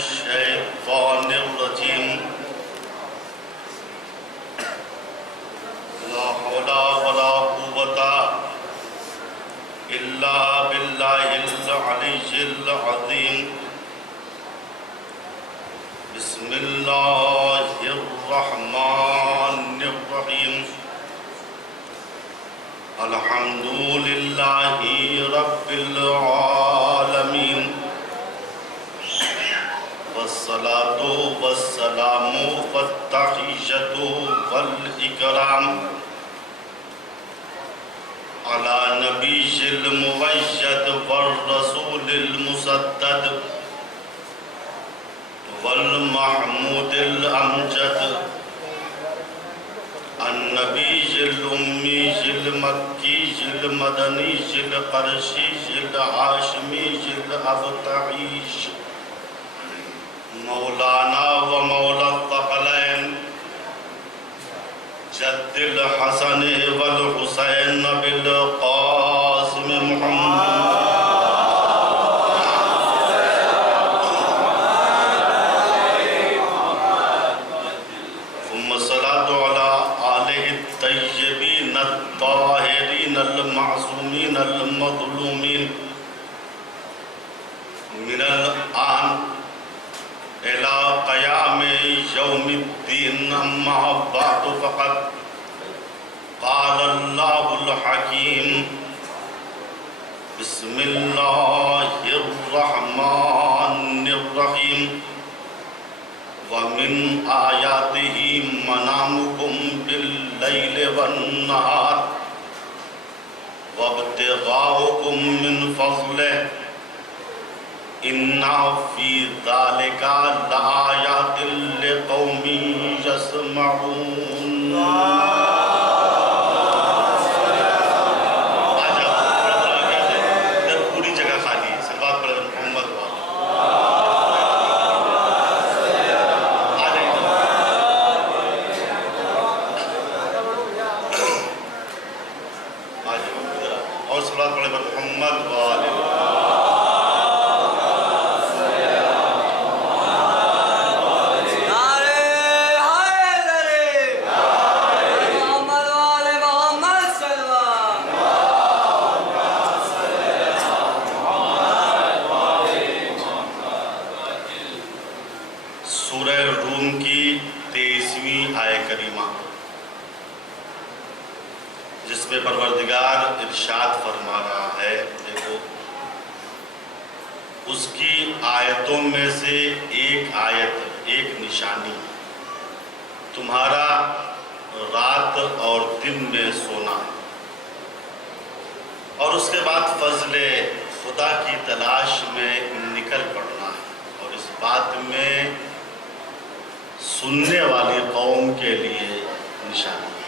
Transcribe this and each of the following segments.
الشيطان الرجيم لا حول ولا قوة إلا بالله العلي العظيم بسم الله الرحمن الرحيم الحمد لله رب العالمين والصلاة والسلام والتحية والإكرام على نبي المؤيد والرسول المسدد والمحمود الأمجد النبي الأمي المكي المدني القرشي الهاشمي الأبطحي مولانا ومولى الثقلين جد الحسن والحسين بالقاسم محمد ثم الصلاة على آله الطيبين الطاهرين المعصومين المظلومين من الآن إلى قيام يوم الدين أما بعد فقد قال الله الحكيم بسم الله الرحمن الرحيم ومن آياته منامكم بالليل والنهار وابتغاؤكم من فضله إن في ذلك لآيات لقوم يسمعون پوری جگہ خالی ہے سلوات پڑھ محمد اور سلوات پڑھ محمد والے جس میں پروردگار ارشاد فرما رہا ہے دیکھو اس کی آیتوں میں سے ایک آیت ایک نشانی تمہارا رات اور دن میں سونا اور اس کے بعد فضل خدا کی تلاش میں نکل پڑنا ہے اور اس بات میں سننے والی قوم کے لیے نشانی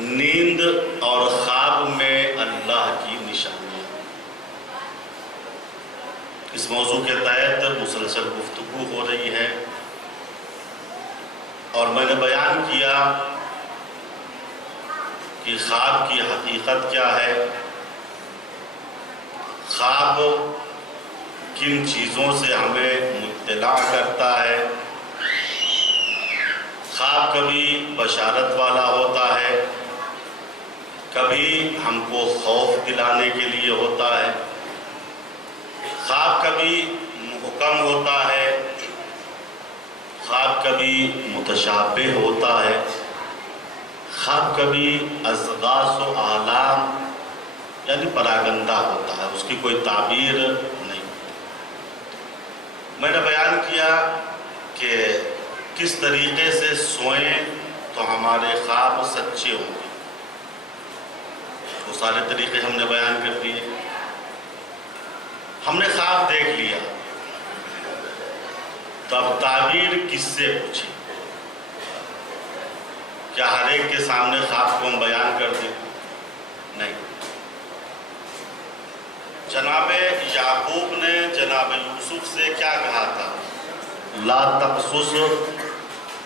نیند اور خواب میں اللہ کی نشانی اس موضوع کے تحت مسلسل گفتگو ہو رہی ہے اور میں نے بیان کیا کہ خواب کی حقیقت کیا ہے خواب کن چیزوں سے ہمیں مطلع کرتا ہے خواب کبھی بشارت والا ہوتا ہے کبھی ہم کو خوف دلانے کے لیے ہوتا ہے خواب کبھی محکم ہوتا ہے خواب کبھی متشابہ ہوتا ہے خواب کبھی اضغاث و احلام یعنی پراگندہ ہوتا ہے اس کی کوئی تعبیر نہیں میں نے بیان کیا کہ کس طریقے سے سوئیں تو ہمارے خواب سچے ہوں گے وہ سارے طریقے ہم نے بیان کر دیے ہم نے خواب دیکھ لیا تو اب تعبیر کس سے پوچھی کیا ہر ایک کے سامنے خواب کو ہم بیان کر دیں نہیں جناب یعقوب نے جناب یوسف سے کیا کہا تھا لا تقصص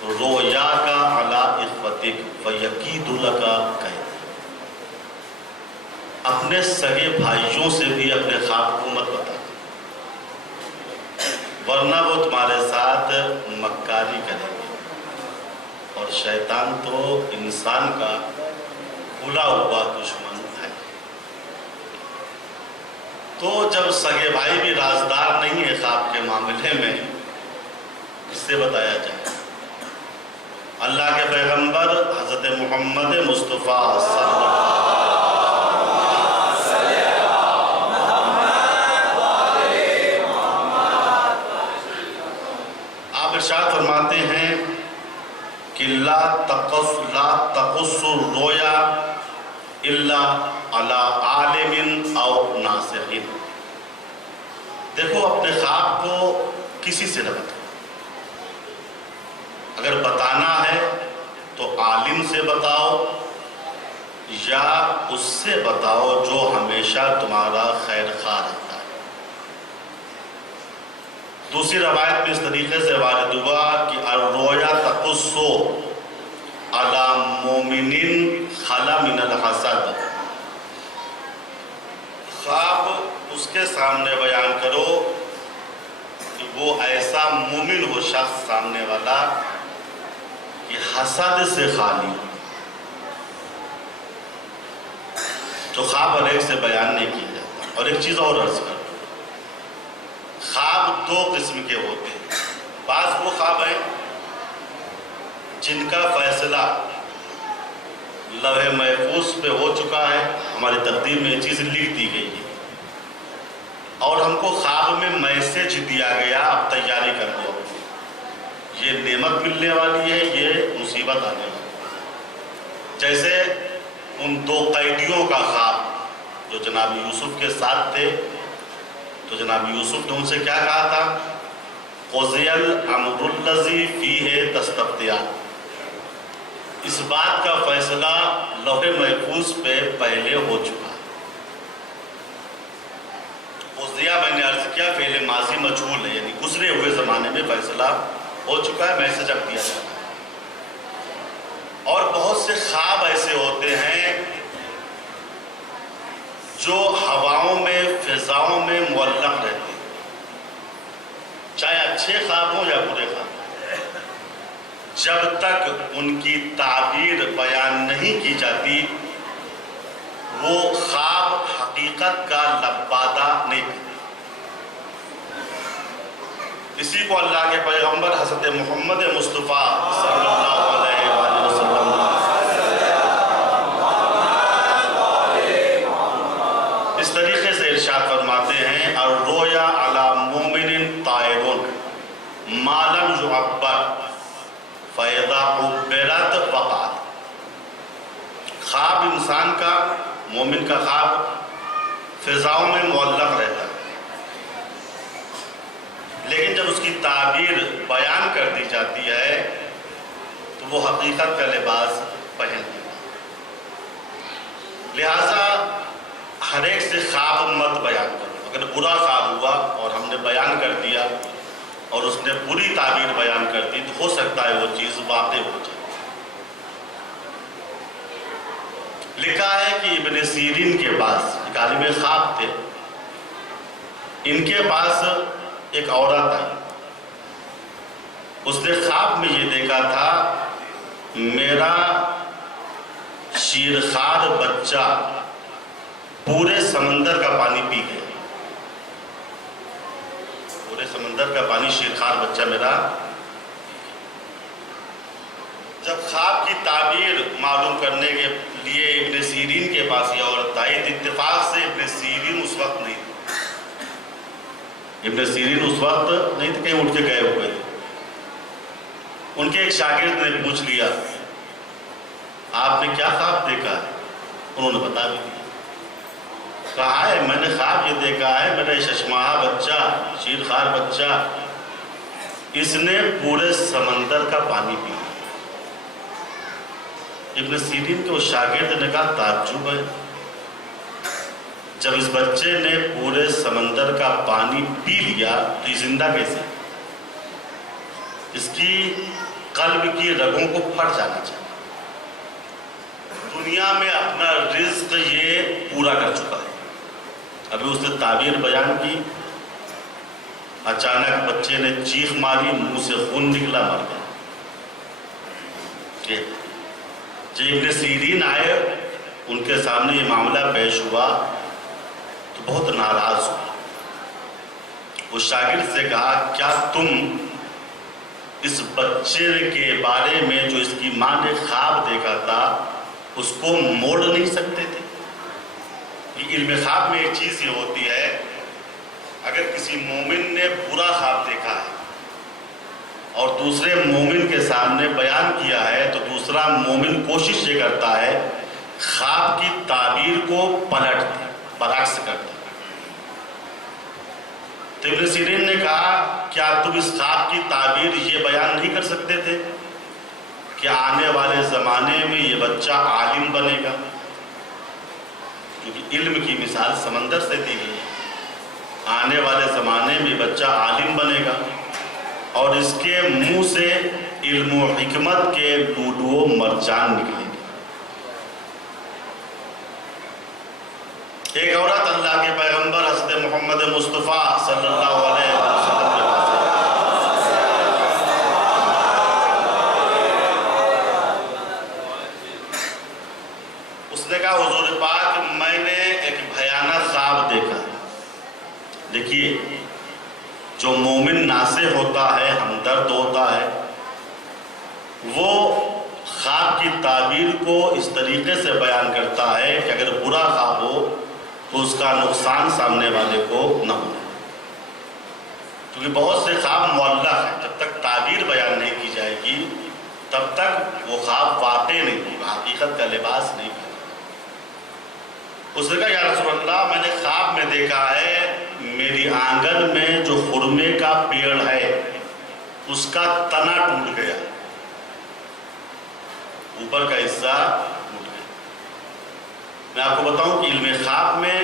رؤیاک علی اخوتک فیکید لک کید اپنے سگے بھائیوں سے بھی اپنے خواب کو مت بتا ورنہ وہ تمہارے ساتھ مکاری کریں گے، اور شیطان تو انسان کا کھلا ہوا دشمن ہے۔ تو جب سگے بھائی بھی رازدار نہیں ہے خواب کے معاملے میں، اس سے بتایا جائے۔ اللہ کے پیغمبر حضرت محمد مصطفیٰ صلی اللہ آپ ارشاد فرماتے ہیں کہ لا تقص الرؤیا الا علی عالم او ناصح۔ دیکھو اپنے خواب کو کسی سے نہ بتاؤ، اگر بتانا ہے تو عالم سے بتاؤ یا اس سے بتاؤ جو ہمیشہ تمہارا خیر خواہ رہتا ہے۔ دوسری روایت میں اس طریقے سے وارد ہوا کہ الرؤیا تقص علی مومن خلا من الحسد، خواب اس کے سامنے بیان کرو کہ وہ ایسا مومن ہو شخص سامنے والا کہ حسد سے خالی ہو۔ تو خواب ہر ایک سے بیان نہیں کیا جاتا۔ اور ایک چیز اور عرض کر، خواب دو قسم کے ہوتے ہیں۔ بعض وہ خواب ہیں جن کا فیصلہ لوح محفوظ پہ ہو چکا ہے، ہماری تقدیر میں یہ چیز لکھ دی گئی ہے، اور ہم کو خواب میں میسج دیا گیا اب تیاری کر دو، یہ نعمت ملنے والی ہے، یہ مصیبت آنے والی ہے۔ جیسے ان دو قیدیوں کا خواب جو جناب یوسف کے ساتھ تھے، تو جناب یوسف نے ان سے کیا کہا تھا؟ قضی الامر الذی فیہ تستفتیان، اس بات کا فیصلہ لوح محفوظ پہ پہلے ہو چکا ہے۔ قضیہ میں نے عرض کیا فعل ماضی مجہول ہے، یعنی گزرے ہوئے زمانے میں فیصلہ ہو چکا ہے، میسج اب دیا جاتا ہے۔ اور بہت سے خواب ایسے ہوتے ہیں جو ہواؤں میں فضاؤں میں معلق رہتے ہیں، چاہے اچھے خواب ہوں یا برے خواب ہوں، جب تک ان کی تعبیر بیان نہیں کی جاتی وہ خواب حقیقت کا لبادہ نہیں بنتے۔ اسی کو اللہ کے پیغمبر حضرت محمد مصطفیٰ صلی اللہ علیہ وآلہ وسلم اس طریقے سے ارشاد فرماتے ہیں الرؤیا علی مومن طائر ما لم یعبر فاذا عبرت فقط۔ خواب انسان کا، مومن کا خواب فضاؤں میں معلق رہتا ہے، لیکن جب اس کی تعبیر بیان کر دی جاتی ہے تو وہ حقیقت کا لباس پہن لیتا ہے۔ لہٰذا ہر ایک سے خواب مت بیان کرو۔ اگر برا خواب ہوا اور ہم نے بیان کر دیا اور اس نے بری تعبیر بیان کر دی تو ہو سکتا ہے وہ چیز واقع ہو جائے۔ لکھا ہے کہ ابن سیرین کے پاس ایک عالم خواب تھے، ان کے پاس ایک عورت آئی، اس نے خواب میں یہ دیکھا تھا میرا شیرخوار بچہ پورے سمندر کا پانی پی گیا، پورے سمندر کا پانی شیرخوار بچہ میرا۔ جب خواب کی تعبیر معلوم کرنے کے لیے ابن سیرین کے پاس یہ عورت آئی، اتفاق سے ابن سیرین اس وقت نہیں تھے، ابن سیرین اس وقت نہیں تھے، کہیں اٹھ کے گئے ہوئے تھے۔ ان کے ایک شاگرد نے پوچھ لیا آپ نے کیا خواب دیکھا ہے؟ انہوں نے بتا بھی دیا، کہا ہے میں نے خواب یہ دیکھا ہے میرا ششماہ بچہ، شیرخوار بچہ، اس نے پورے سمندر کا پانی پیا۔ ابن سیرین کے اس شاگرد نے کہا تعجب ہے، جب اس بچے نے پورے سمندر کا پانی پی لیا تو یہ زندہ کیسے؟ اس کی قلب کی رگوں کو پھٹ جانا چاہیے۔ دنیا میں اپنا رزق یہ پورا کر چکا ہے، ابھی اس نے تعبیر بیان کی اچانک بچے نے چیخ ماری، منہ سے خون نکلا، مر گیا۔ جب ابن سیرین آئے، ان کے سامنے یہ معاملہ پیش ہوا تو بہت ناراض ہوا۔ وہ شاگرد سے کہا کیا تم اس بچے کے بارے میں جو اس کی ماں نے خواب دیکھا تھا اس کو موڑ نہیں سکتے تھے؟ کہ علم خواب میں ایک چیز یہ ہوتی ہے، اگر کسی مومن نے برا خواب دیکھا ہے اور دوسرے مومن کے سامنے بیان کیا ہے تو دوسرا مومن کوشش یہ کرتا ہے خواب کی تعبیر کو پلٹ دے، برعکس کر دے۔ تو ابن سیرین نے کہا کیا تم اس خواب کی تعبیر یہ بیان نہیں کر سکتے تھے کہ آنے والے زمانے میں یہ بچہ عالم بنے گا؟ کیونکہ علم کی مثال سمندر سے دی گئی ہے۔ آنے والے زمانے میں بچہ عالم بنے گا اور اس کے منہ سے علم و حکمت کے لؤلؤ مرجان نکلیں گے۔ ایک عورت اللہ کے پیغمبر حضرت محمد مصطفیٰ صلی اللہ علیہ وسلم کے پاس اس نے کہا حضور پاک میں نے ایک بھیانک خواب دیکھا۔ دیکھیے جو مومن ناصح ہوتا ہے، ہمدرد ہوتا ہے، وہ خواب کی تعبیر کو اس طریقے سے بیان کرتا ہے کہ اگر برا خواب ہو تو اس کا نقصان سامنے والے کو نہ ہو، کیونکہ بہت سے خواب معلق ہیں، جب تک تعبیر بیان نہیں کی جائے گی تب تک وہ خواب واقع نہیں ہوگا، حقیقت کا لباس نہیں ہوگا۔ اس نے کہا یا رسول اللہ میں نے خواب میں دیکھا ہے میری آنگن میں جو خرمے کا پیڑ ہے اس کا تنا ٹوٹ گیا، اوپر کا حصہ ٹوٹ گیا۔ میں آپ کو بتاؤں کہ علم خواب میں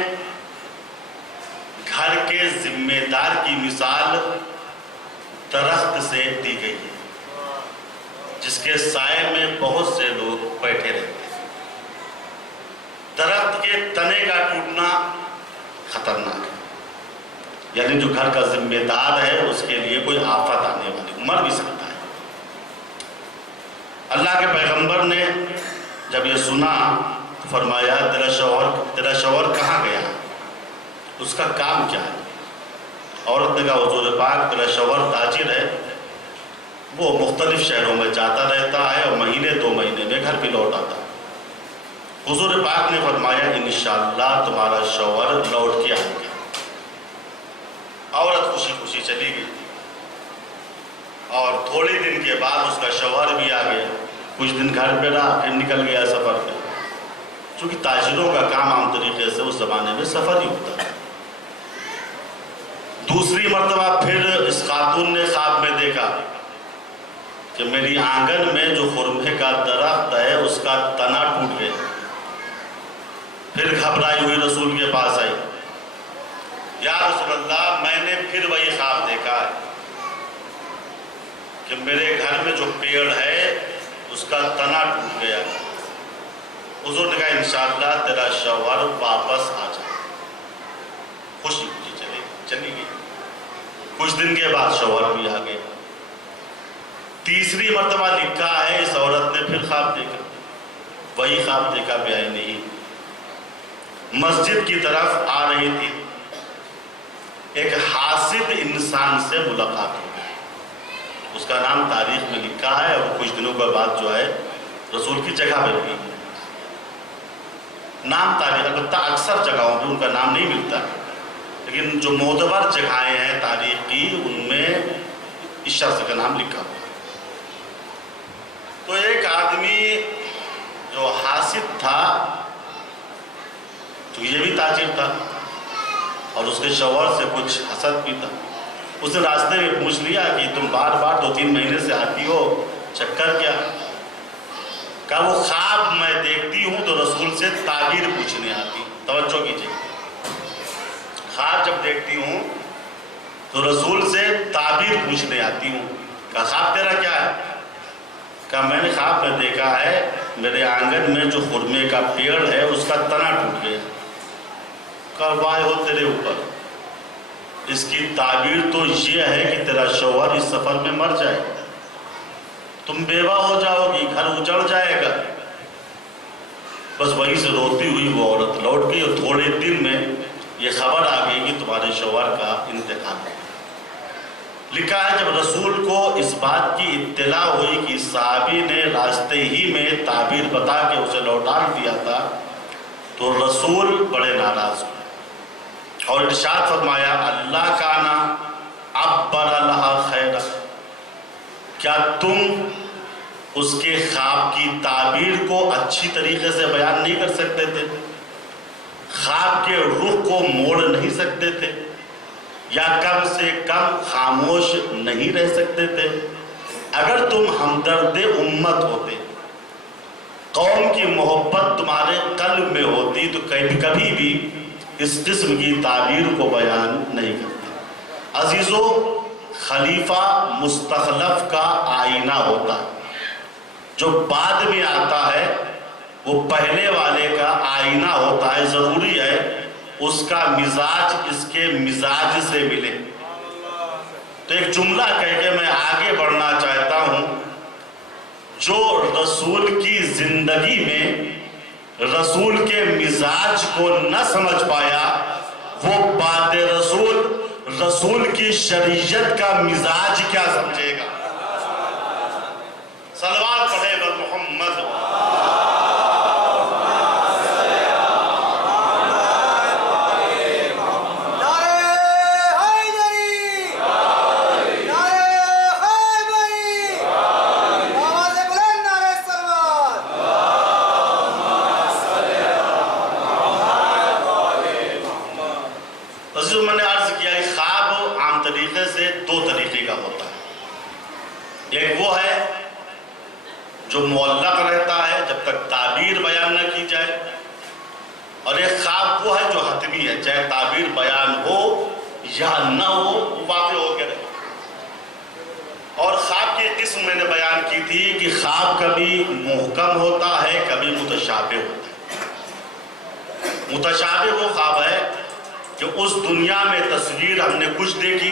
گھر کے ذمہ دار کی مثال درخت سے دی گئی ہے جس کے سائے میں بہت سے لوگ بیٹھے رہتے ہیں۔ درخت کے تنے کا ٹوٹنا خطرناک ہے، یعنی جو گھر کا ذمہ دار ہے اس کے لیے کوئی آفت آنے والی، مر بھی سکتا ہے۔ اللہ کے پیغمبر نے جب یہ سنا فرمایا تیرا شوہر کہاں گیا، اس کا کام کیا ہے؟ عورت نے کہا حضور پاک میرا شوہر تاجر ہے، وہ مختلف شہروں میں جاتا رہتا ہے اور مہینے 2 مہینے میں گھر بھی لوٹ آتا ہے۔ حضور پاک نے فرمایا انشاءاللہ تمہارا شوہر لوٹ کے آئے گا۔ عورت خوشی خوشی چلی گئی اور تھوڑے دن کے بعد اس کا شوہر بھی آ گیا، کچھ دن گھر پہ رہا پھر نکل گیا سفر پہ، چونکہ تاجروں کا کام عام طریقے سے اس زمانے میں سفر ہی ہوتا ہے۔ دوسری مرتبہ پھر اس خاتون نے خواب میں دیکھا کہ میری آنگن میں جو خرمے کا درخت ہے اس کا تنا ٹوٹ گیا۔ پھر گھبرائی ہوئی رسول کے پاس آئی، یا رسول اللہ میں نے پھر وہی خواب دیکھا ہے کہ میرے گھر میں جو پیڑ ہے اس کا تنا ٹوٹ گیا۔ حضور نے کہا انشاءاللہ تیرا شوہر واپس آ جائے۔ خوشی خوشی چلی گئی۔ کچھ دن کے بعد شوہر بھی آ گئے۔ تیسری مرتبہ لکھا ہے اس عورت نے پھر خواب دیکھا، وہی خواب دیکھا بے عینی، مسجد کی طرف آ رہی تھی، ایک حاسد انسان سے ملاقات ہو گئی، اس کا نام تاریخ میں لکھا ہے اور کچھ دنوں کے بعد جو ہے رسول کی جگہ پہ بھی نام تاریخ، البتہ اکثر جگہوں پہ ان کا نام نہیں ملتا، لیکن جو معتبر جگہیں ہیں تاریخ کی ان میں اس شخص کا نام لکھا ہوا۔ تو ایک آدمی جو حاسد تھا تو یہ بھی تاجر تھا اور اس کے شوہر سے کچھ حسد بھی تھا، اس نے راستے میں پوچھ لیا کہ تم بار بار 2-3 مہینے سے آتی ہو، چکر کیا؟ کہا وہ خواب میں دیکھتی ہوں تو رسول سے تعبیر پوچھنے آتی۔ توجہ کیجئے، خواب جب دیکھتی ہوں تو رسول سے تعبیر پوچھنے آتی ہوں۔ کہا خواب تیرا کیا ہے؟ کہا میں نے خواب میں دیکھا ہے میرے آنگن میں جو خرمے کا پیڑ ہے اس کا تنا ٹوٹ گیا۔ کہا وائے ہو تیرے اوپر، اس کی تعبیر تو یہ ہے کہ تیرا شوہر اس سفر میں مر جائے گا، تم بیوہ ہو جاؤ گی، گھر اجڑ جائے گا۔ بس وہیں سے روتی ہوئی وہ عورت لوٹ گئی، اور تھوڑے دن میں یہ خبر آ گئی کہ تمہارے شوہر کا انتقال ہے۔ لکھا ہے جب رسول کو اس بات کی اطلاع ہوئی کہ صحابی نے راستے ہی میں تعبیر بتا کے اسے لوٹا دیا تھا، تو رسول بڑے ناراض ہوئے اور ارشاد فرمایا اللہ کانا عبر لہا خیرا، کیا تم اس کے خواب کی تعبیر کو اچھی طریقے سے بیان نہیں کر سکتے تھے؟ خواب کے رخ کو موڑ نہیں سکتے تھے؟ یا کم سے کم خاموش نہیں رہ سکتے تھے؟ اگر تم ہمدرد امت ہوتے، قوم کی محبت تمہارے قلب میں ہوتی، تو کبھی بھی اس قسم کی تعبیر کو بیان نہیں کرتے۔ عزیزو، خلیفہ مستخلف کا آئینہ ہوتا ہے، جو بعد میں آتا ہے وہ پہلے والے کا آئینہ ہوتا ہے۔ ضروری ہے اس کا مزاج اس کے مزاج سے ملے۔ تو ایک جملہ کہہ کے میں آگے بڑھنا چاہتا ہوں، جو رسول کی زندگی میں رسول کے مزاج کو نہ سمجھ پایا، وہ بات رسول کی شریعت کا مزاج کیا سمجھے گا؟ صلوات پڑھے بر محمد۔ میں نے عرض کیا ہے خواب عام طریقے سے دو طریقے کا ہوتا ہے۔ ایک وہ ہے جو معلق رہتا ہے جب تک تعبیر بیان نہ کی جائے، اور ایک خواب وہ ہے جو حتمی ہے، چاہے تعبیر بیان ہو یا نہ ہو، واقع ہو کے رہے۔ اور خواب کی قسم میں نے بیان کی تھی کہ خواب کبھی محکم ہوتا ہے، کبھی متشابہ ہوتا ہے۔ متشابہ وہ خواب ہے کہ اس دنیا میں تصویر ہم نے کچھ دیکھی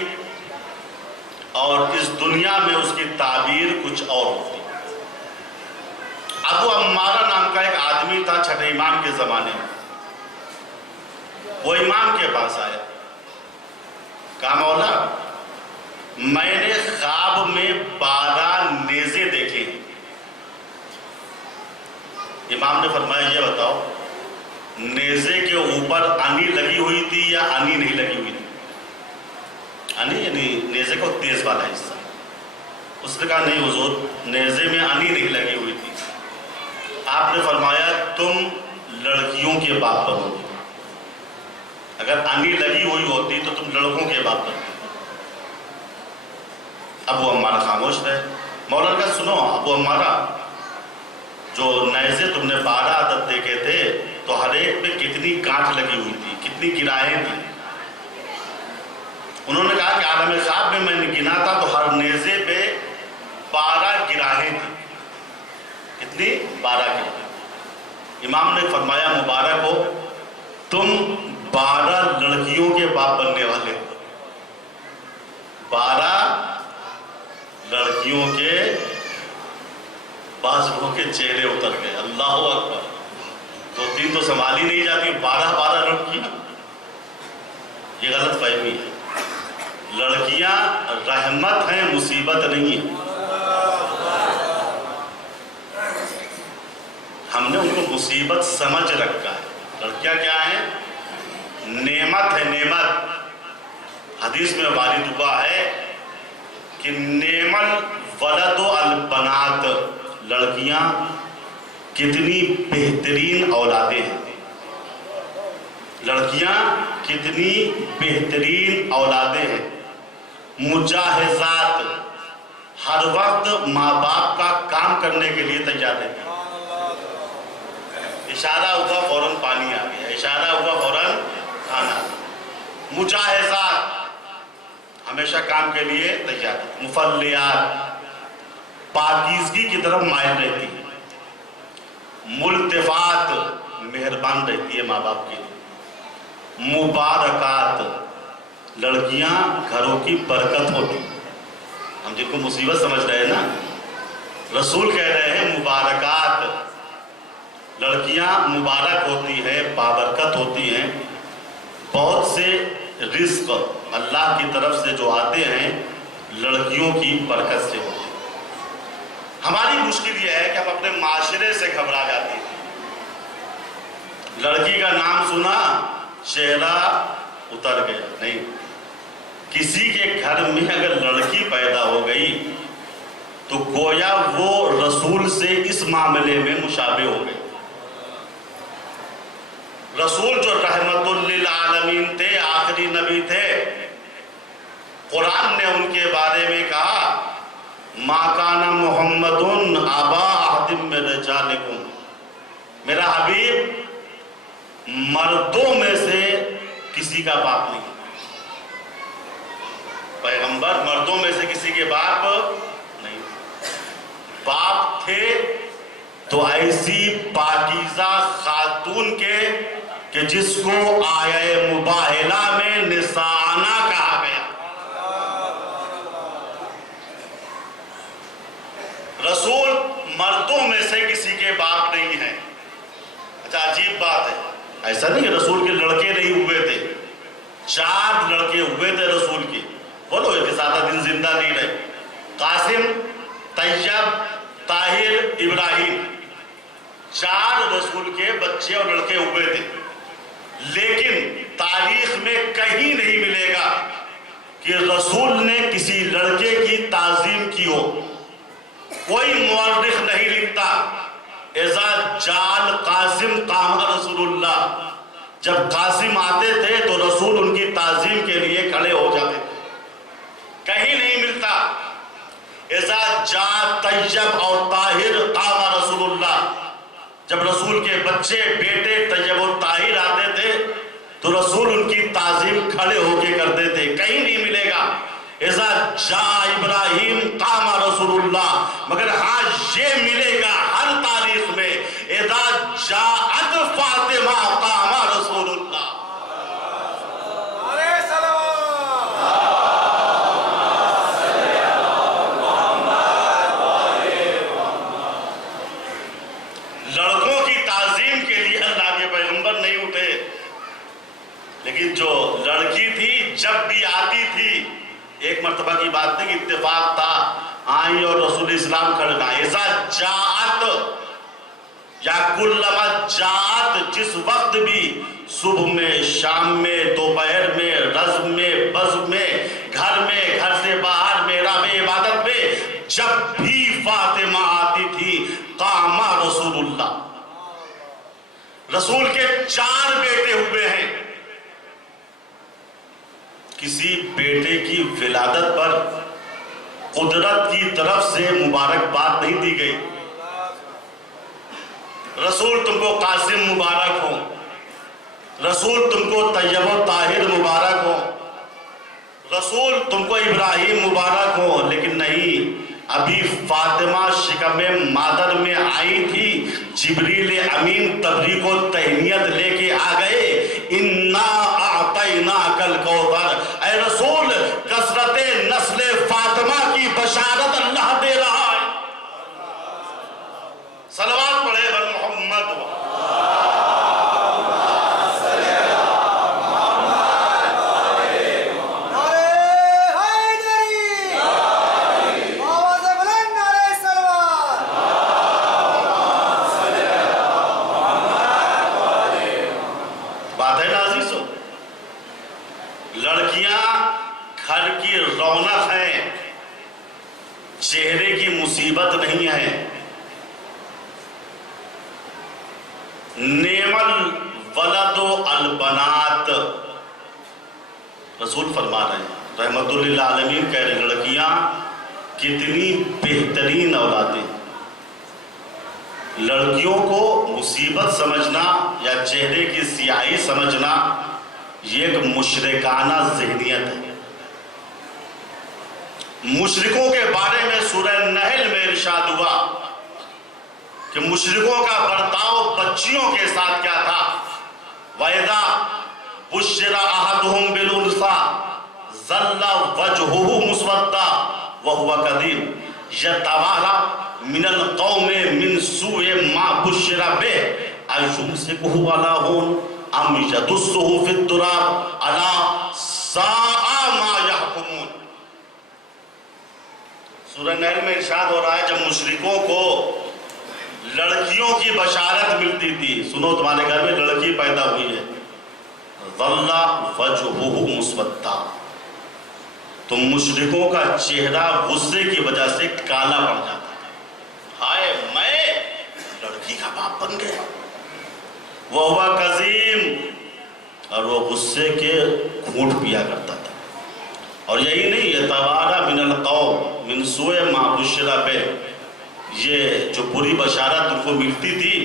اور اس دنیا میں اس کی تعبیر کچھ اور ہوتی۔ ابو عمارہ نام کا ایک آدمی تھا چھٹے امام کے زمانے میں، وہ امام کے پاس آیا، کہا مولا میں نے خواب میں 12 نیزے دیکھے ہیں۔ امام نے فرمایا یہ بتاؤ نیزے کے اوپر انی لگی ہوئی تھی یا انی نہیں لگی ہوئی تھی؟ انی یعنی نیزے کو تیز والا حصہ۔ اس نے کہا نہیں حضور، نیزے میں انی نہیں لگی ہوئی تھی۔ آپ نے فرمایا تم لڑکیوں کے باپ بنو گے، اگر انی لگی ہوئی ہوتی تو تم لڑکوں کے باپ بنتے۔ ابو عمارہ خاموش رہے۔ مولا نے کہا سنو ابو عمارہ، جو نیزے تم نے 12 عدد دیکھے تھے تو ہر ایک پہ کتنی گانٹھ لگی ہوئی تھی، کتنی گرائیں تھیں؟ انہوں نے کہا کہ عالم خواب میں نے گنا تھا تو ہر نیزے پہ 12 گراہیں تھیں۔ کتنی؟ 12 گراہیں۔ امام نے فرمایا مبارک ہو، تم 12 لڑکیوں کے باپ بننے والے ہو۔ 12 لڑکیوں کے بعض لوگوں کے چہرے اتر گئے۔ اللہ اکبر، 2-3 تو سنبھالی نہیں جاتی، 12 لڑکیاں۔ یہ غلط فہمی ہے۔ لڑکیاں رحمت ہیں، مصیبت نہیں ہے۔ ہم نے ان کو مصیبت سمجھ رکھا ہے۔ لڑکیاں کیا ہیں؟ نعمت ہے، نعمت۔ حدیث میں وارد ہوا ہے کہ نعم الولد البنات، لڑکیاں کتنی بہترین اولادیں ہیں، لڑکیاں کتنی بہترین اولادیں ہیں، مجاہزات، ہر وقت ماں باپ کا کام کرنے کے لیے تیار رہتی ہیں۔ اشارہ ہوا فوراً پانی آ گیا، اشارہ ہوا فوراً کھانا۔ مجاہزات، ہمیشہ کام کے لیے تیار۔ مفلیات، پاکیزگی کی طرف مائل رہتی ہے۔ ملتفات، مہربان رہتی ہے ماں باپ کے لیے۔ مبارکات، لڑکیاں گھروں کی برکت ہوتی. ہم جن کو مصیبت سمجھ رہے ہیں نا، رسول کہہ رہے ہیں مبارکات، لڑکیاں مبارک ہوتی ہیں، بابرکت ہوتی ہیں. بہت سے رزق اللہ کی طرف سے جو آتے ہیں لڑکیوں کی برکت سے ہوتے ہیں. ہماری مشکل یہ ہے کہ ہم اپنے معاشرے سے گھبرا جاتے ہیں. لڑکی کا نام سنا چہرہ اتر گیا. نہیں، کسی کے گھر میں اگر لڑکی پیدا ہو گئی تو گویا وہ رسول سے اس معاملے میں مشابہ ہو گئی. رسول جو رحمت للعالمین تھے، آخری نبی تھے، قرآن نے ان کے بارے میں کہا ما کان محمد ابا احد من رجالکم، میرا حبیب مردوں میں سے کسی کا باپ نہیں. پیغمبر مردوں میں سے کسی کے باپ نہیں. باپ تھے تو ایسی پاکیزہ خاتون کے کہ جس کو آیہ مباہلہ میں نسانہ کہا گیا. رسول مردوں میں سے کسی کے باپ نہیں ہیں. اچھا عجیب بات ہے، ایسا نہیں رسول کے لڑکے نہیں ہوئے تھے، 4 لڑکے ہوئے تھے رسول کے. بولو کہ زیادہ دن زندہ نہیں رہے. قاسم، طیب، طاہر، ابراہیم، 4 رسول کے بچے اور لڑکے ہوئے تھے. لیکن تاریخ میں کہیں نہیں ملے گا کہ رسول نے کسی لڑکے کی تعظیم کی ہو. کوئی مورخ نہیں لکھتا اذا جال قاسم قام رسول اللہ، جب قاسم آتے تھے تو رسول ان کی تعظیم کے لیے کھڑے ہو جاتے تھے. کہیں نہیں ملتا اذا جا طیب اور طاہر قام رسول اللہ، جب رسول کے بچے بیٹے طیب و طاہر آتے تھے تو رسول ان کی تعظیم کھڑے ہو کے کرتے تھے. کہیں نہیں ملے گا اذا جا ابراہیم قام رسول اللہ، مگر ہاں یہ ملے گا ہر تاریخ میں اذا جاءت فاطمہ قام رسول اللہ. لڑکوں کی تعظیم کے لیے اللہ کے پیغمبر نہیں اٹھے، لیکن جو لڑکی تھی جب بھی آتی تھی، ایک مرتبہ کی بات نہیں، اتفاق تھا، آئی اور رسول اسلام کھڑنا. ایسا جاعت یا کلما جاعت، جس وقت بھی، صبح میں، شام میں، دوپہر میں، رزم میں، بزم میں، گھر میں، گھر سے باہر، محراب عبادت میں، جب بھی فاطمہ آتی تھی قام رسول اللہ. رسول کے 4 بیٹے ہوئے ہیں. کسی بیٹے کی ولادت پر قدرت کی طرف سے مبارکباد نہیں دی گئی. رسول تم کو قاسم مبارک ہو، رسول تم کو طیب و طاہر مبارک ہو، رسول تم کو ابراہیم مبارک ہو. لیکن نہیں، ابھی فاطمہ شکم مادر میں آئی تھی، جبریل امین تبریک و تہنیت لے کے آ گئے، انا اعطیناک الکوثر. اے رسول، کثرت نسل فاطمہ کی بشارت اللہ دے رہا ہے. صلوات پڑھے بر محمد. لڑکیاں گھر کی رونق ہیں، چہرے کی مصیبت نہیں ہے. نعم الولد البنات، رسول فرما رہے ہیں، رحمت للعالمین کہہ رہے ہیں لڑکیاں کتنی بہترین اولادیں. لڑکیوں کو مصیبت سمجھنا یا چہرے کی سیاہی سمجھنا یہ ایک مشرکانہ ذہنیت ہے. مشرکوں کے بارے میں سورہ نحل میں ارشاد ہوا کہ مشرکوں کا برتاؤ بچیوں کے ساتھ کیا تھا. وَإِذَا بُشِّرَ أَحَدُهُمْ بِالْأُنثَىٰ ظل وجهه مسودا وهو كظيم يتوارى من القوم من سوء ما بشر به أيمسكه على هون أم يدسه في التراب ألا ساء ما يحكمون. سورہ نحل میں ارشاد ہو رہا ہے جب مشرکوں کو لڑکیوں کی بشارت ملتی تھی، سنو تمہارے گھر میں لڑکی پیدا ہوئی ہے، ظل وجهه مسودا، تو مشرکوں کا چہرہ غصے کی وجہ سے کالا پڑ جاتا تھا. ہائے میں لڑکی کا باپ بن گیا. وہو کظیم، اور وہ غصے کے گھونٹ پیا کرتا تھا. اور یہی نہیں، یتوارا من القوم من سوء ما بشر بہ، یہ جو بری بشارت ان کو ملتی تھی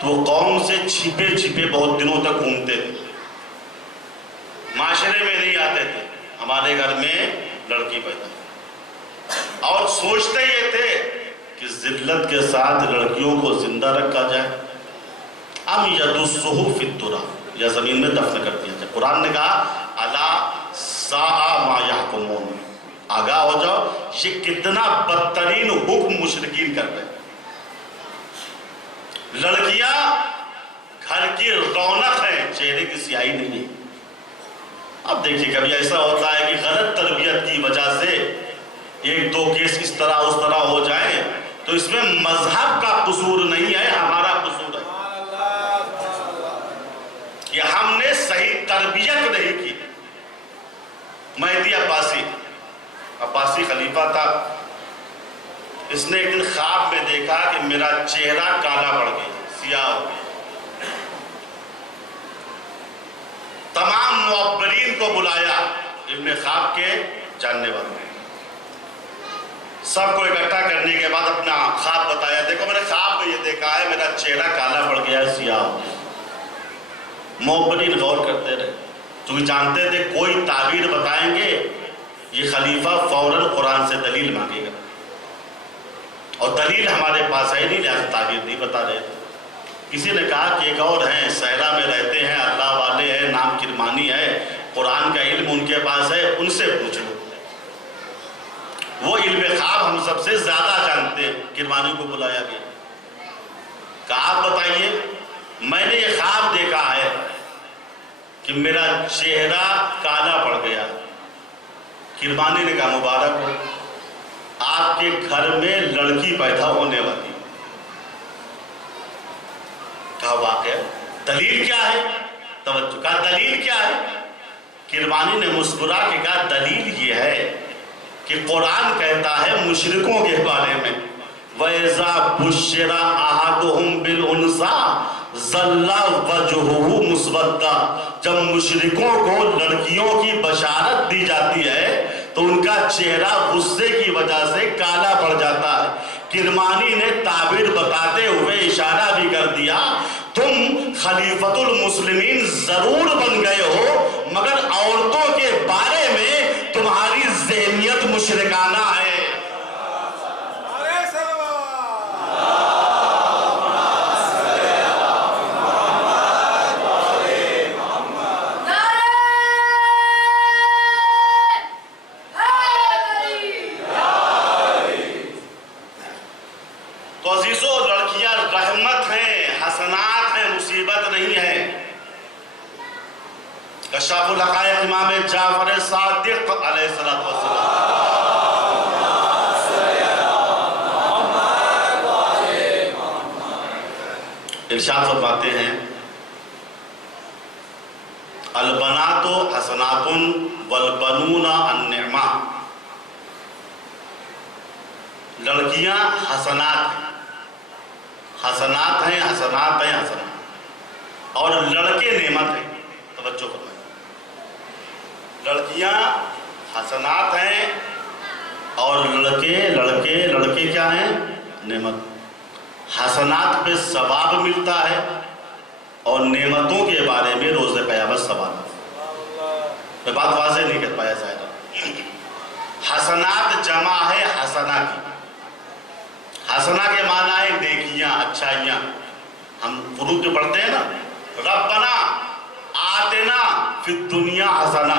تو وہ قوم سے چھپے چھپے بہت دنوں تک گھومتے تھے، معاشرے میں نہیں آتے تھے. ہمارے گھر میں لڑکی پیدا، اور سوچتے یہ تھے کہ ذلت کے ساتھ لڑکیوں کو زندہ رکھا جائے، ام یدسہ فی التراب، یا زمین میں دفن کر دیا جائے. قرآن نے کہا الا ساء ما یحکمون، آگاہ ہو جاؤ یہ کتنا بدترین حکم مشرکین کر رہے. لڑکیاں گھر کی رونق ہیں، چہرے کی سیاہی نہیں ہے. اب دیکھیے کبھی ایسا ہوتا ہے کہ غلط تربیت کی وجہ سے ایک دو کیس اس طرح اس طرح ہو جائیں تو اس میں مذہب کا قصور نہیں ہے، ہمارا قصور ہے کہ ہم نے صحیح تربیت نہیں کی. مہدی عباسی خلیفہ تھا، اس نے ایک دن خواب میں دیکھا کہ میرا چہرہ کالا پڑ گیا، سیاہ ہو گیا. تمام معبرین کو بلایا، ابن خواب کے جاننے والے، سب کو اکٹھا کرنے کے بعد اپنا خواب بتایا. دیکھو میں نے خواب میں یہ دیکھا ہے، میرا چہرہ کالا پڑ گیا ہے، سیاہ ہو گیا. معبرین غور کرتے رہے، چونکہ جانتے تھے کوئی تعبیر بتائیں گے یہ خلیفہ فوراً قرآن سے دلیل مانگے گا، اور دلیل ہمارے پاس ہے نہیں، لہذا تعبیر نہیں بتا رہے تھے. کسی نے کہا کہ ایک اور ہیں، صحرا میں رہتے ہیں، اللہ والے ہیں، نام کرمانی ہے، قرآن کا علم ان کے پاس ہے، ان سے پوچھ لو، وہ علم خواب ہم سب سے زیادہ جانتے ہیں. کرمانی کو بلایا گیا، کہا آپ بتائیے میں نے یہ خواب دیکھا ہے کہ میرا چہرہ کالا پڑ گیا. کرمانی نے کہا مبارک ہو، آپ کے گھر میں لڑکی پیدا ہونے والی. کہا واقعہ، دلیل کیا ہے؟ توجہ، کہا دلیل کیا ہے؟ کرمانی نے مسکرا کے کہا دلیل یہ ہے کہ قرآن کہتا ہے مشرکوں کے بارے میں وَإِذَا بُشِّرَ أَحَدُهُمْ بِالْأُنثَىٰ ظَلَّ وَجْهُهُ مُسْوَدًّا، جب مشرکوں کو لڑکیوں کی بشارت دی جاتی ہے تو ان کا چہرہ غصے کی وجہ سے کالا پڑ جاتا ہے. کرمانی نے تعبیر بتاتے ہوئے اشارہ بھی کر دیا تم خلیفۃ المسلمین ضرور بن گئے ہو مگر عورتوں کے بارے میں تمہاری ذہنیت مشرکانہ ہے. تو عزیزو، لڑکیاں رحمت ہیں، حسنات ہیں، مصیبت نہیں ہے. کشاف الحقائق امام جعفر صادق علیہ السلام ارشاد فرماتے ہیں البنات حسنات والبنون النعمہ، لڑکیاں حسنات ہیں، حسنات ہیں، حسنات ہیں، حسنات، اور لڑکے نعمت ہیں. توجہ فرمائیں، لڑکیاں حسنات ہیں اور لڑکے کیا ہیں؟ نعمت. حسنات پہ ثواب ملتا ہے اور نعمتوں کے بارے میں روز قیامت سوال. میں بات واضح نہیں کر پایا شاید. حسنات جمع ہے حسنہ کی. حسنہ کے معنی ہے نیکیاں، اچھائیاں. ہم فروغ جو پڑھتے ہیں نا، ربنا آتنا فی الدنیا حسنہ،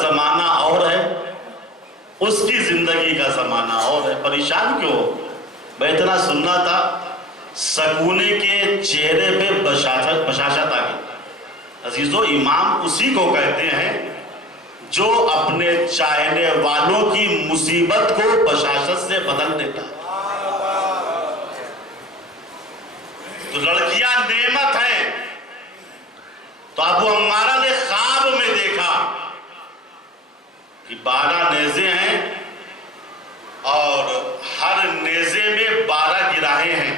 زمانہ اور ہے، اس کی زندگی کا زمانہ اور ہے. پریشان کیوں؟ میں اتنا سننا تھا. سکونے کے چہرے پہ بشاشت آ گئی. عزیزو، امام اسی کو کہتے ہیں جو اپنے چاہنے والوں کی مصیبت کو بشاشت سے بدل دیتا ہے. تو لڑکیاں نعمت ہیں. تو ابو عمارہ نے خواب میں دیکھا کہ 12 نیزے ہیں اور ہر نیزے میں 12 گراہیں ہیں.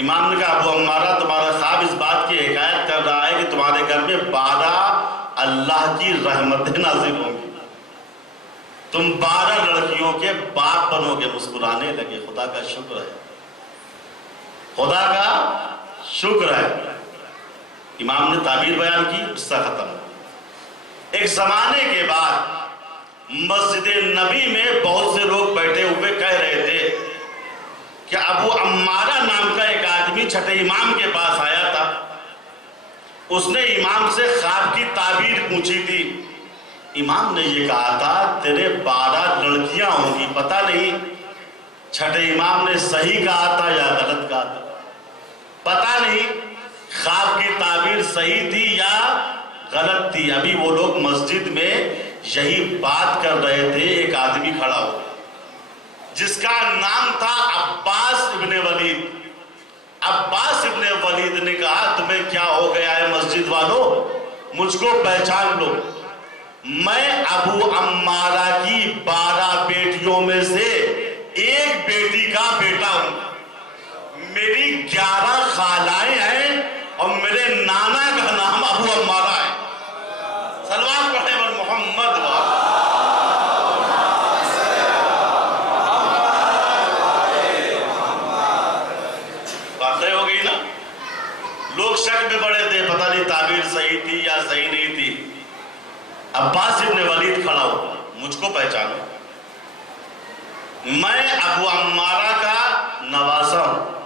امام نے کہا ابو عمارہ، تمہارا خواب اس بات کی حکایت کر رہا ہے کہ تمہارے گھر میں 12 اللہ کی رحمتیں نازل ہوں گی. تم 12 لڑکیوں کے باپ بنو گے. مسکرانے لگے. خدا کا شکر ہے، خدا کا شکر ہے. امام نے تعبیر بیان کی، قصہ ختم. ایک زمانے کے بعد مسجد نبی میں بہت سے لوگ بیٹھے ہوئے کہہ رہے تھے کہ ابو عمارہ نام کا ایک آدمی چھٹے امام کے پاس آیا تھا. اس نے امام سے خواب کی تعبیر پوچھی تھی. امام نے یہ کہا تھا تیرے 12 لڑکیاں ہوں گی. پتہ نہیں چھٹے امام نے صحیح کہا تھا یا غلط کہا تھا. پتہ نہیں خواب کی تعبیر صحیح تھی یا غلط تھی. ابھی وہ لوگ مسجد میں یہی بات کر رہے تھے. ایک آدمی کھڑا ہو جس کا نام تھا عباس ابن ولید. عباس ابن ولید نے کہا تمہیں کیا ہو گیا ہے مسجد والوں؟ مجھ کو پہچان لو. میں ابو عمارہ کی 12 بیٹیوں میں سے ایک بیٹی کا بیٹا ہوں. میری 11 خالائیں ہیں اور میرے نانا کا نام ابو عمارہ ہے. سلوات پڑھیں بر محمد. باتیں ہو گئی نا. لوگ شک میں پڑے تھے، پتہ نہیں تعبیر صحیح تھی یا صحیح نہیں تھی. عباس ابن ولید کھڑا ہو، مجھ کو پہچانو، میں ابو عمارہ کا نواسا ہوں.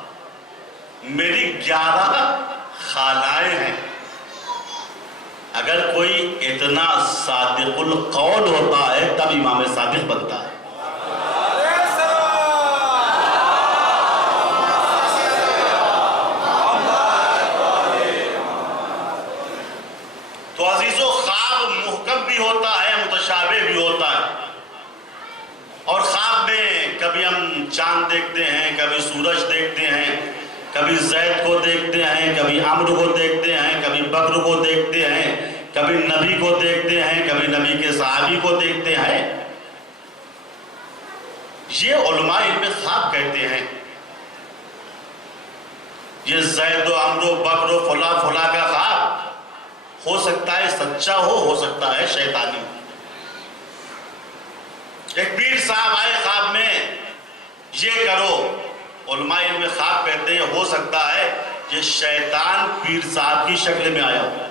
میری 11 خالائیں ہیں. اگر کوئی اتنا صادق القول ہوتا ہے تب امام صادق بنتا ہے. تو عزیزو، خواب محکم بھی ہوتا ہے، متشابہ بھی ہوتا ہے. اور خواب میں کبھی ہم چاند دیکھتے ہیں، کبھی سورج دیکھتے ہیں، کبھی زید کو دیکھتے ہیں، کبھی عمرو کو دیکھتے ہیں، کبھی بکر کو دیکھتے ہیں، کبھی نبی کو دیکھتے ہیں، کبھی نبی کے صحابی کو دیکھتے ہیں. یہ علماء علم خواب کہتے ہیں یہ زید و عمرو بکر و فلاں فلاں کا خواب ہو سکتا ہے سچا ہو سکتا ہے شیطانی. ایک پیر صاحب آئے خواب میں، یہ کرو. علماء علم خواب کہتے ہیں ہو سکتا ہے یہ شیطان پیر صاحب کی شکل میں آیا ہو.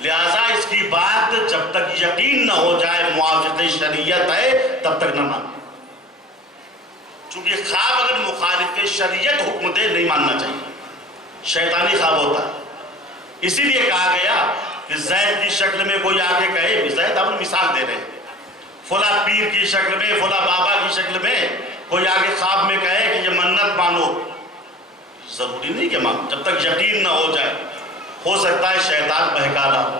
لہذا اس کی بات جب تک یقین نہ ہو جائے موافق شریعت ہے تب تک نہ مان. چونکہ خواب اگر مخالف شریعت حکم دے نہیں ماننا چاہیے. شیطانی خواب ہوتا ہے. اسی لیے کہا گیا کہ زید کی شکل میں کوئی آگے کہے، زید ہم مثال دے رہے ہیں، فلاں پیر کی شکل میں، فلاں بابا کی شکل میں کوئی آگے خواب میں کہے کہ یہ منت مانو. ضروری نہیں کہ مانو جب تک یقین نہ ہو جائے. ہو سکتا ہے شیطان بہکا رہا ہو.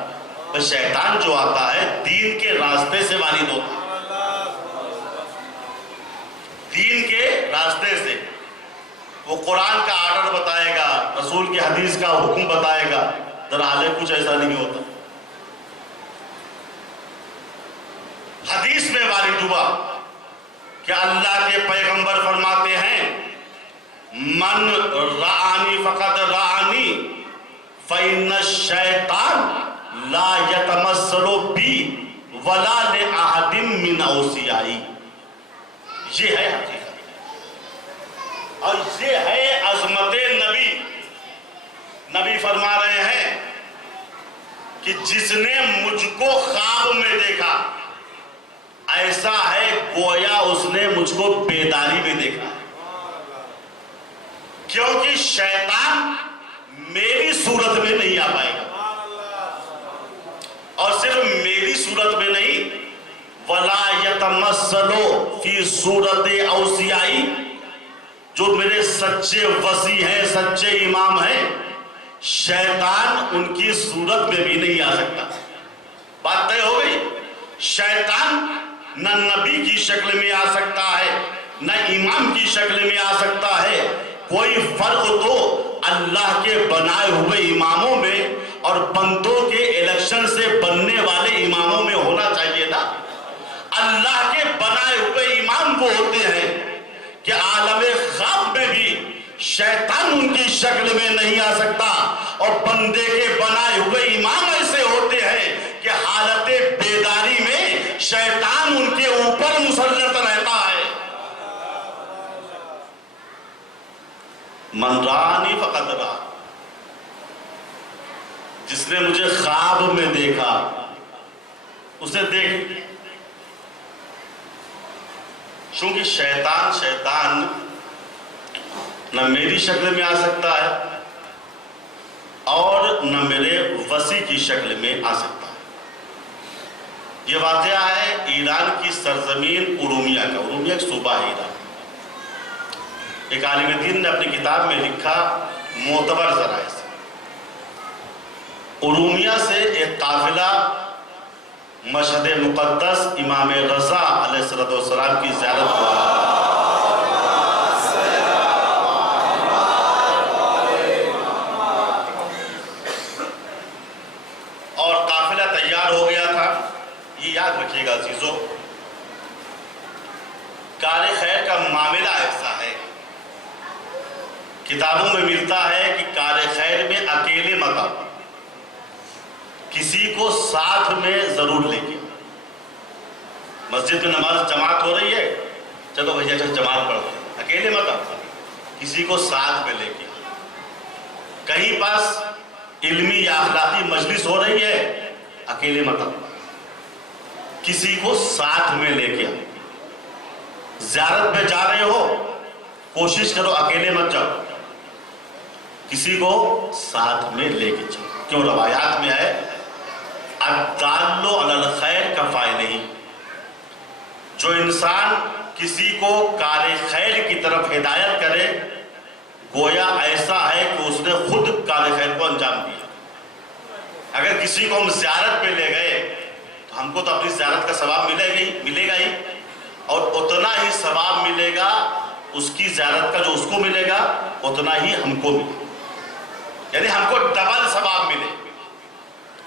بس شیطان جو آتا ہے دین کے راستے سے وارد ہوتا ہے. دین کے راستے سے وہ قرآن کا آرڈر بتائے گا، رسول کی حدیث کا حکم بتائے گا. دراصل کچھ ایسا نہیں ہوتا. حدیث میں وارد ہوا کہ اللہ کے پیغمبر فرماتے ہیں من رآنی فقد رآنی فإن الشیطان لا یتمثل بی ولا لأحد من اوصیائی. یہ ہے حقیقت اور یہ ہے عظمت نبی. نبی فرما رہے ہیں کہ جس نے مجھ کو خواب میں دیکھا ایسا ہے گویا اس نے مجھ کو بیداری میں دیکھا. کیونکہ شیطان میری صورت میں نہیں آ پائے گا. میری صورت میں نہیں، وَلَا يَتَمَثَّلُ فِي صُورَتِ أَوْصِيَائِ، جو میرے سچے وصی ہیں، سچے امام ہیں، شیطان ان کی صورت میں بھی نہیں آ سکتا۔ بات طے ہو گئی؟ شیطان نہ نبی کی شکل میں آ سکتا ہے، نہ امام کی شکل میں آ سکتا ہے۔ کوئی فرق تو اللہ کے بنائے ہوئے اماموں میں اور بندوں کے الیکشن سے بننے والے اماموں میں ہونا چاہیے نا۔ اللہ کے بنائے ہوئے امام وہ ہوتے ہیں کہ عالم خواب میں بھی شیطان ان کی شکل میں نہیں آ سکتا، اور بندے کے بنائے ہوئے امام ایسے ہوتے ہیں کہ حالت بیداری میں شیطان ان کے اوپر مسلط رہتا ہے۔ من رانی فقد رہا، جس نے مجھے خواب میں دیکھا اسے دیکھ، چونکہ شیطان نہ میری شکل میں آ سکتا ہے اور نہ میرے وصی کی شکل میں آ سکتا ہے۔ یہ واقعہ ہے ایران کی سرزمین ارومیہ کا۔ ارومیہ ایک صوبہ ہے ایران۔ ایک عالم دین نے اپنی کتاب میں لکھا معتبر ذرائع سے، ارومیہ سے ایک قافلہ مشہد مقدس امام رضا علیہ السلام کی زیارت ہوا۔ اور قافلہ تیار ہو گیا تھا۔ یہ یاد رکھیے گا عزیزو، کار خیر کا معاملہ ایسا ہے، کتابوں میں ملتا ہے کہ کار خیر میں اکیلے مت آؤ، کسی کو ساتھ میں ضرور لے کے۔ مسجد میں نماز جماعت ہو رہی ہے، چلو بھیا چل جماعت پڑھتے ہیں، اکیلے مت آؤ، کسی کو ساتھ میں لے کے۔ کہیں پاس علمی یا اخلاقی مجلس ہو رہی ہے، اکیلے مت آؤ، کسی کو ساتھ میں لے کے آؤ۔ زیارت میں جا رہے ہو، کوشش کرو اکیلے مت جاؤ، کسی کو ساتھ میں لے کے جاؤ۔ کیوں؟ روایات میں ہے الدال علی الخیر کفاعلہ، جو انسان کسی کو کار خیر کی طرف ہدایت کرے گویا ایسا ہے کہ اس نے خود کار خیر کو انجام دیا۔ اگر کسی کو ہم زیارت پہ لے گئے تو ہم کو تو اپنی زیارت کا ثواب ملے گا ہی، اور اتنا ہی ثواب ملے گا اس کی زیارت کا جو اس کو ملے گا اتنا ہی ہم کو ملے، یعنی ہم کو ڈبل ثواب ملے۔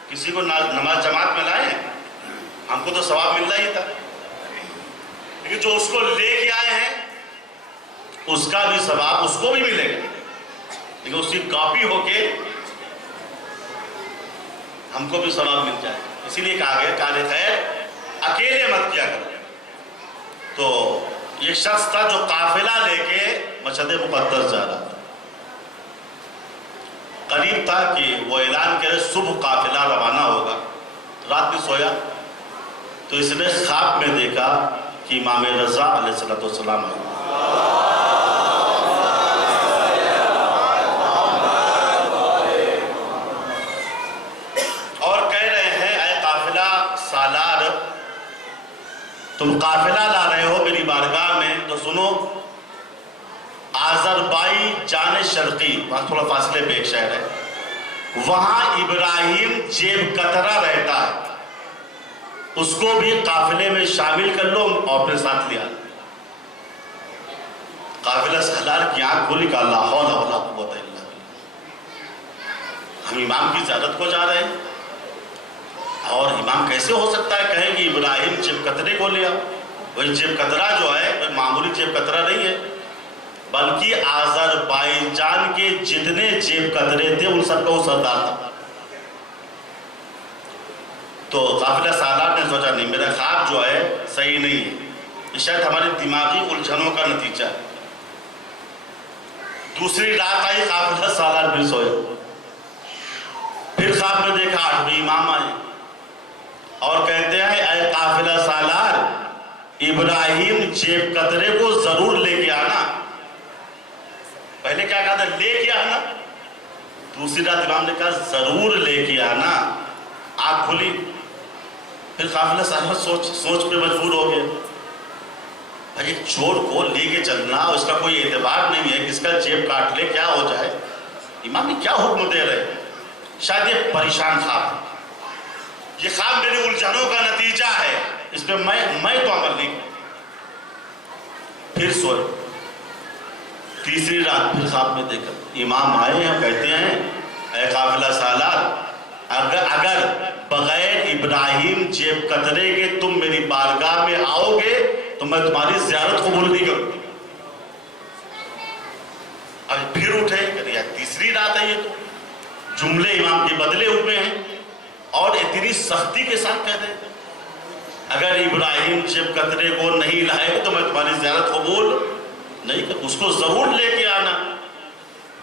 کسی کو نماز جماعت میں لائے ہم کو تو ثواب مل رہا ہی تھا، لیکن جو اس کو لے کے آئے ہیں اس کا بھی ثواب اس کو بھی ملے گا، لیکن اس کی کاپی ہو کے ہم کو بھی ثواب مل جائے گا۔ اسی لیے کہا گیا کار خیر اکیلے مت کیا کرو۔ تو یہ شخص تھا جو قافلہ لے کے مشہد مقدس جا رہا تھا۔ قریب تھا کہ وہ اعلان کرے صبح قافلہ روانہ ہوگا، رات میں سویا تو اس نے خواب میں دیکھا کہ امام رضا علیہ السلام ہے، اور کہہ رہے ہیں اے قافلہ سالار، تم قافلہ لا رہے ہو میری بارگاہ میں تو سنو، آذربائی جان شرقی، وہاں تھوڑا فاصلے پہ ایک شہر ہے، وہاں ابراہیم جیب کترا رہتا ہے، اس کو بھی قافلے میں شامل کر لو اور اپنے ساتھ لیا۔ قافلہ سالار کی آنکھ کھولی کہ لا حول ولا قوت الا باللہ، ہم امام کی زیارت کو جا رہے ہیں اور امام کیسے ہو سکتا ہے کہیں کہ ابراہیم جیب کترے کو لیا؟ وہی جیب کترا جو ہے معمولی جیب کترا نہیں ہے، بلکہ آذربائیجان کے جتنے جیب کترے تھے ان سب کا وہ سردار تھا۔ تو قافلہ سالار نے سوچا نہیں، میرا خواب جو ہے صحیح نہیں ہے، یہ شاید ہماری دماغی الجھنوں کا نتیجہ ہے۔ دوسری رات آئی، قافلہ سالار پھر سویا، پھر خواب میں دیکھا 8ویں امام آئے اور کہتے ہیں اے قافلہ سالار، ابراہیم جیب کترے کو ضرور لے کے آنا۔ پہلے کیا کہا تھا؟ لے کے آنا۔ دوسری رات امام نے کہا ضرور لے کے آنا۔ آنکھ کھلی، پھر قافلہ سالار سوچ پہ مجبور ہو گیا، بھائی ایک چور کو لے کے چلنا، اس کا کوئی اعتبار نہیں ہے، کس کا جیب کاٹ لے کیا ہو جائے، امام یہ کیا حکم دے رہے ہیں؟ شاید یہ پریشان خواب ہے، یہ خواب میری الجھنوں کا نتیجہ ہے، اس پہ میں تو عمل نہیں کروں۔ پھر سوئے، تیسری رات پھر خواب میں دیکھا، امام آئے ہیں، کہتے ہیں اے قافلہ سالار، اگر بغیر ابراہیم جیب کترے کے تم میری بارگاہ میں آؤ گے تو میں تمہاری زیارت قبول نہیں کروں۔ اب پھر اٹھے کہ یار تیسری رات ہے، یہ تو جملے امام کے بدلے ہوئے ہیں اور اتنی سختی کے ساتھ کہتے ہیں اگر ابراہیم جیب کترے کو نہیں لائے تو میں تمہاری زیارت قبول نہیں کروں، اس کو ضرور لے کے آنا۔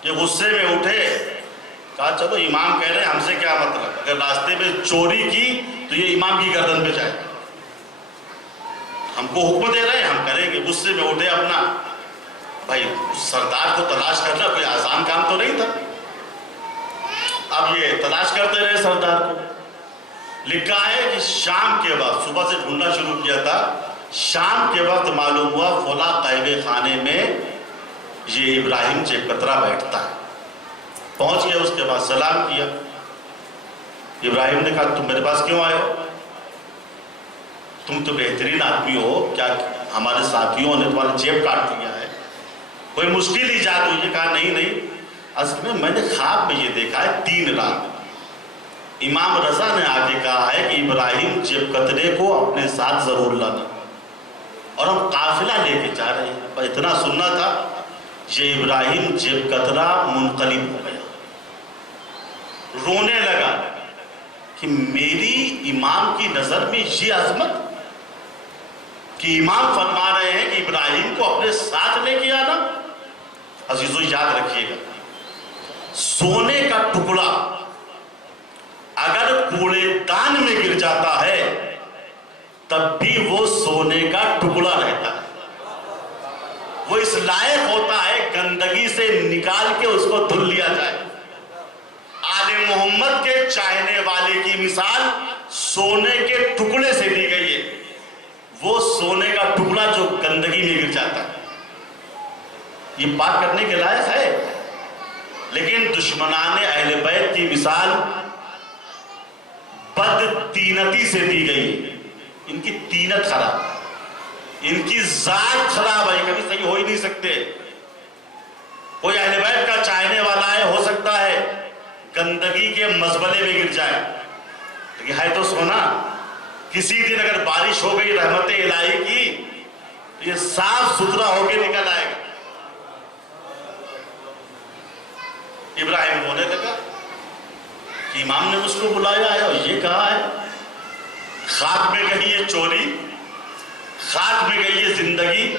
یہ غصے میں اٹھے، کہا چلو امام کہہ رہے ہیں، ہم سے کیا مطلب، اگر راستے میں چوری کی تو یہ امام کی گردن پہ جائے، ہم کو حکم دے رہے ہیں ہم کریں گے۔ غصے میں اٹھے اپنا، بھائی سردار کو تلاش کرنا کوئی آسان کام تو نہیں تھا، اب یہ تلاش کرتے رہے سردار کو۔ لکھا ہے کہ شام کے وقت، صبح سے ڈھونڈنا شروع کیا تھا، شام کے وقت معلوم ہوا فلاں قہوے خانے میں یہ ابراہیم جیب کترا بیٹھتا ہے۔ پہنچ گیا، اس کے بعد سلام کیا۔ ابراہیم نے کہا تم میرے پاس کیوں آئے ہو؟ تم تو بہترین آدمی ہو، کیا ہمارے ساتھیوں نے تمہارا جیب کاٹ دیا ہے، کوئی مشکل ایجاد ہوئی ہے؟ کہا نہیں، اصل میں نے خواب میں یہ دیکھا ہے 3 رات۔ امام رضا نے آگے کہا ہے کہ ابراہیم جیب کترے کو اپنے ساتھ ضرور لانا، اور ہم قافلہ لے کے جا رہے ہیں۔ پر اتنا سننا تھا، یہ ابراہیم جیب کترا منقلب ہو گیا، رونے لگا کہ میری امام کی نظر میں یہ عظمت، کہ امام فرما رہے ہیں کہ ابراہیم کو اپنے ساتھ لے کے آنا۔ عزیزو یاد رکھیے گا، سونے کا ٹکڑا اگر کوڑے دان میں گر جاتا ہے تب بھی وہ سونے کا ٹکڑا رہتا ہے، وہ اس لائق ہوتا ہے گندگی سے نکال کے اس کو دھل لیا جائے۔ آل محمد کے چاہنے والے کی مثال سونے کے ٹکڑے سے دی گئی ہے، وہ سونے کا ٹکڑا جو گندگی میں گر جاتا ہے، یہ پاک کرنے کے لائق ہے۔ لیکن دشمنان اہل بیت کی مثال بد تینتی سے دی گئی، ان کی تینت خراب، ان کی ذات خراب ہے، کبھی صحیح ہو ہی نہیں سکتے۔ کوئی اہل بیت کا چاہنے والا ہے، ہو سکتا ہے گندگی کے مزبلے میں گر جائے، لیکن ہے تو سونا۔ کسی دن اگر بارش ہو گئی رحمت الہی کی تو یہ صاف ستھرا ہو کے نکل آئے گا۔ ابراہیم رونے لگا کہ امام نے اس کو بلایا ہے اور یہ کہا ہے، خاک میں گئی یہ چوری، خاک میں گئی یہ زندگی،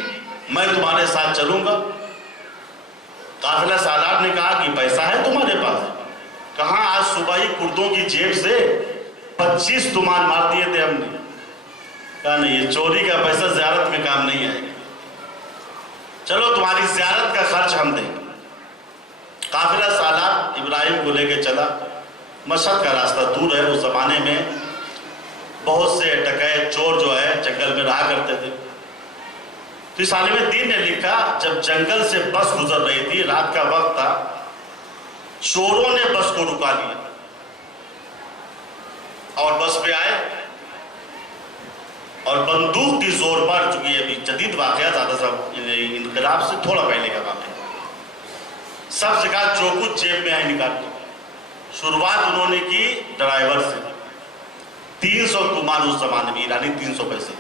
میں تمہارے ساتھ چلوں گا۔ قافلہ سالار نے کہا کہ پیسہ ہے تمہارے پاس؟ کہاں، آج صبح ہی کردوں کی جیب سے 25 تمان مار دیے تھے ہم نے۔ کہا نہیں، یہ چوری کا پیسہ زیارت میں کام نہیں آئے گا، چلو تمہاری زیارت کا خرچ ہم دیں گے۔ قافلہ سالار ابراہیم کو لے کے چلا۔ مشہد کا راستہ دور ہے، اس زمانے میں بہت سے ڈکیت چور جو ہے جنگل میں رہا کرتے تھے۔ تو اس عالم دین نے لکھا جب جنگل سے بس گزر رہی تھی، رات کا وقت تھا، چوروں نے بس کو رکا لیا اور بس پہ آئے اور بندوق کی زور پر، چونکہ ابھی جدید واقعہ زیادہ سا انقلاب سے تھوڑا پہلے کا واقعہ، سب سے کہا جو کچھ جیب میں آئے نکال دو۔ شروعات انہوں نے کی ڈرائیور سے، 300 تمان اس زمانے میں، ایرانی 300 پیسے،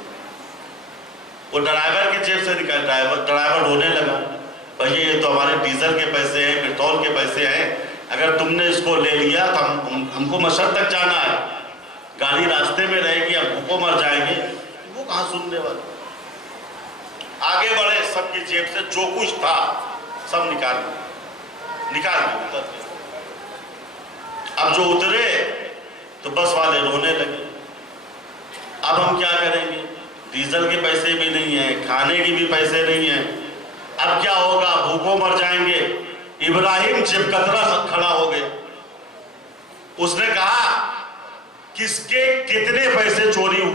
وہ ڈرائیور کے جیب سے نکال۔ ڈرائیور رونے لگا، بھائی یہ تو ہمارے ڈیزل کے پیسے ہیں، پیٹرول کے پیسے ہیں، اگر تم نے اس کو لے لیا تو ہم کو مشہد تک جانا ہے، گاڑی راستے میں رہے گی، ہم بھوکوں مر جائیں گے۔ وہ کہاں سننے والے، آگے بڑھے، سب کی جیب سے جو کچھ تھا سب نکال کے اتر گئے۔ اب جو اترے تو بس والے رونے لگے، اب ہم کیا کریں گے، ڈیزل کے پیسے بھی نہیں ہیں، کھانے کی بھی پیسے نہیں ہیں، اب کیا ہوگا، بھوکوں مر جائیں گے۔ ابراہیم جیب کترا کھڑا ہو گئے، اس نے کہا کس کے کتنے پیسے چوری ہوئے؟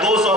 200।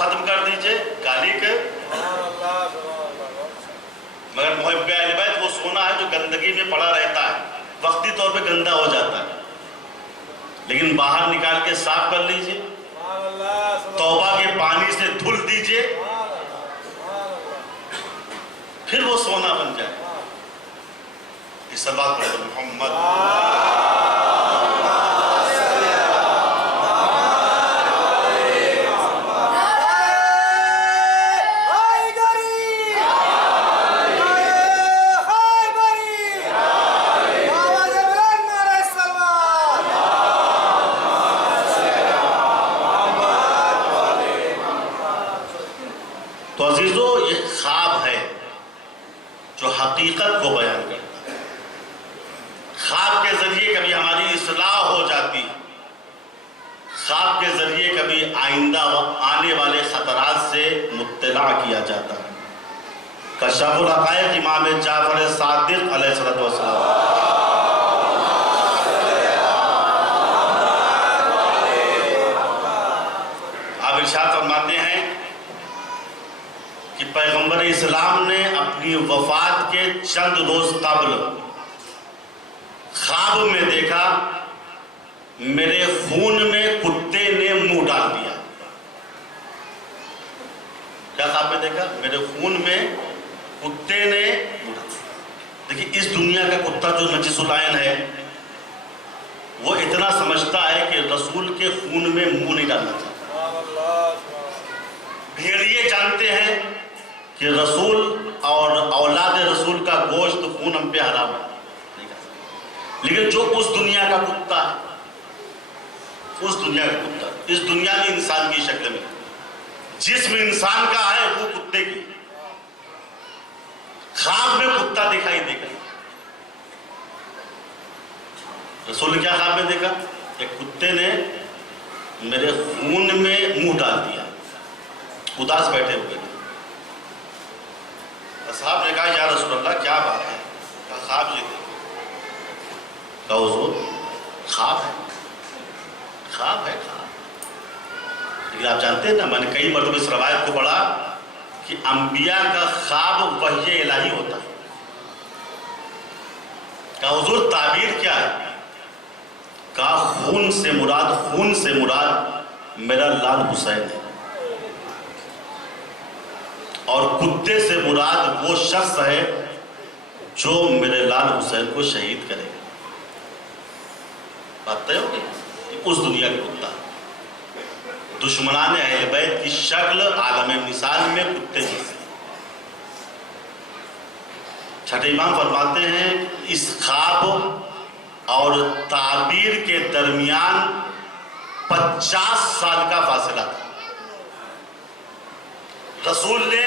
ختم کر دیجئے گالی کے، مگر محب اہل بیت وہ سونا ہے جو گندگی میں پڑا رہتا ہے، وقتی طور پہ گندا ہو جاتا ہے، لیکن باہر نکال کے صاف کر لیجئے، توبہ کے پانی سے دھل دیجئے، پھر وہ سونا بن جائے۔ اس بات پر محمد تو عزیزو، یہ خواب ہے جو حقیقت کو بیان کرتا ہے۔ خواب کے ذریعے کبھی ہماری اصلاح ہو جاتی، خواب کے ذریعے کبھی آئندہ آنے والے خطرات سے مطلع کیا جاتا ہے۔ کشف الحقائق امام جعفر صادق علیہ السلام۔ آپ ارشاد فرماتے ہیں کہ پیغمبر اسلام نے اپنی وفات کے چند روز قبل خواب میں دیکھا میرے خون میں کتے نے منہ ڈال دیا۔ کیا خواب میں دیکھا؟ میرے خون میں کتے نے منہ ڈال دیا۔ دیکھیں، اس دنیا کا کتا جو نجس العین ہے وہ اتنا سمجھتا ہے کہ رسول کے خون میں منہ نہیں ڈالنا چاہتا۔ بھیڑیے جانتے ہیں کہ رسول اور اولاد رسول کا گوشت خون ہم پہ حرام ہے، لیکن جو اس دنیا کا کتا ہے، اس دنیا کا کتا، اس دنیا میں انسان کی شکل میں، جسم انسان کا ہے وہ کتے کی، خواب میں کتا دکھائی دے گا۔ رسول نے کیا خواب میں دیکھا؟ ایک کتے نے میرے خون میں منہ ڈال دیا، اداس بیٹھے ہوئے تھے۔ اصحاب نے کہا یا رسول اللہ کیا بات ہے؟ کہا خواب یہ تھے۔ کہا حضور خواب ہے، خواب ہے، خواب۔ لیکن آپ جانتے ہیں نا، میں نے کئی مرتبہ اس روایت کو پڑھا کہ انبیاء کا خواب وحی الہی ہوتا ہے۔ کہا حضور تعبیر کیا ہے؟ کہا خون سے مراد میرا لال حسین ہے، اور کتے سے مراد وہ شخص ہے جو میرے لال حسین کو شہید کرے گا۔ بات طے ہو گئی؟ اس دنیا کا کتا، دشمنان اہل بیت کی شکل عالم مثال میں کتے جیسی۔ چھٹے امام فرماتے ہیں اس خواب اور تعبیر کے درمیان 50 سال کا فاصلہ تھا۔ رسول نے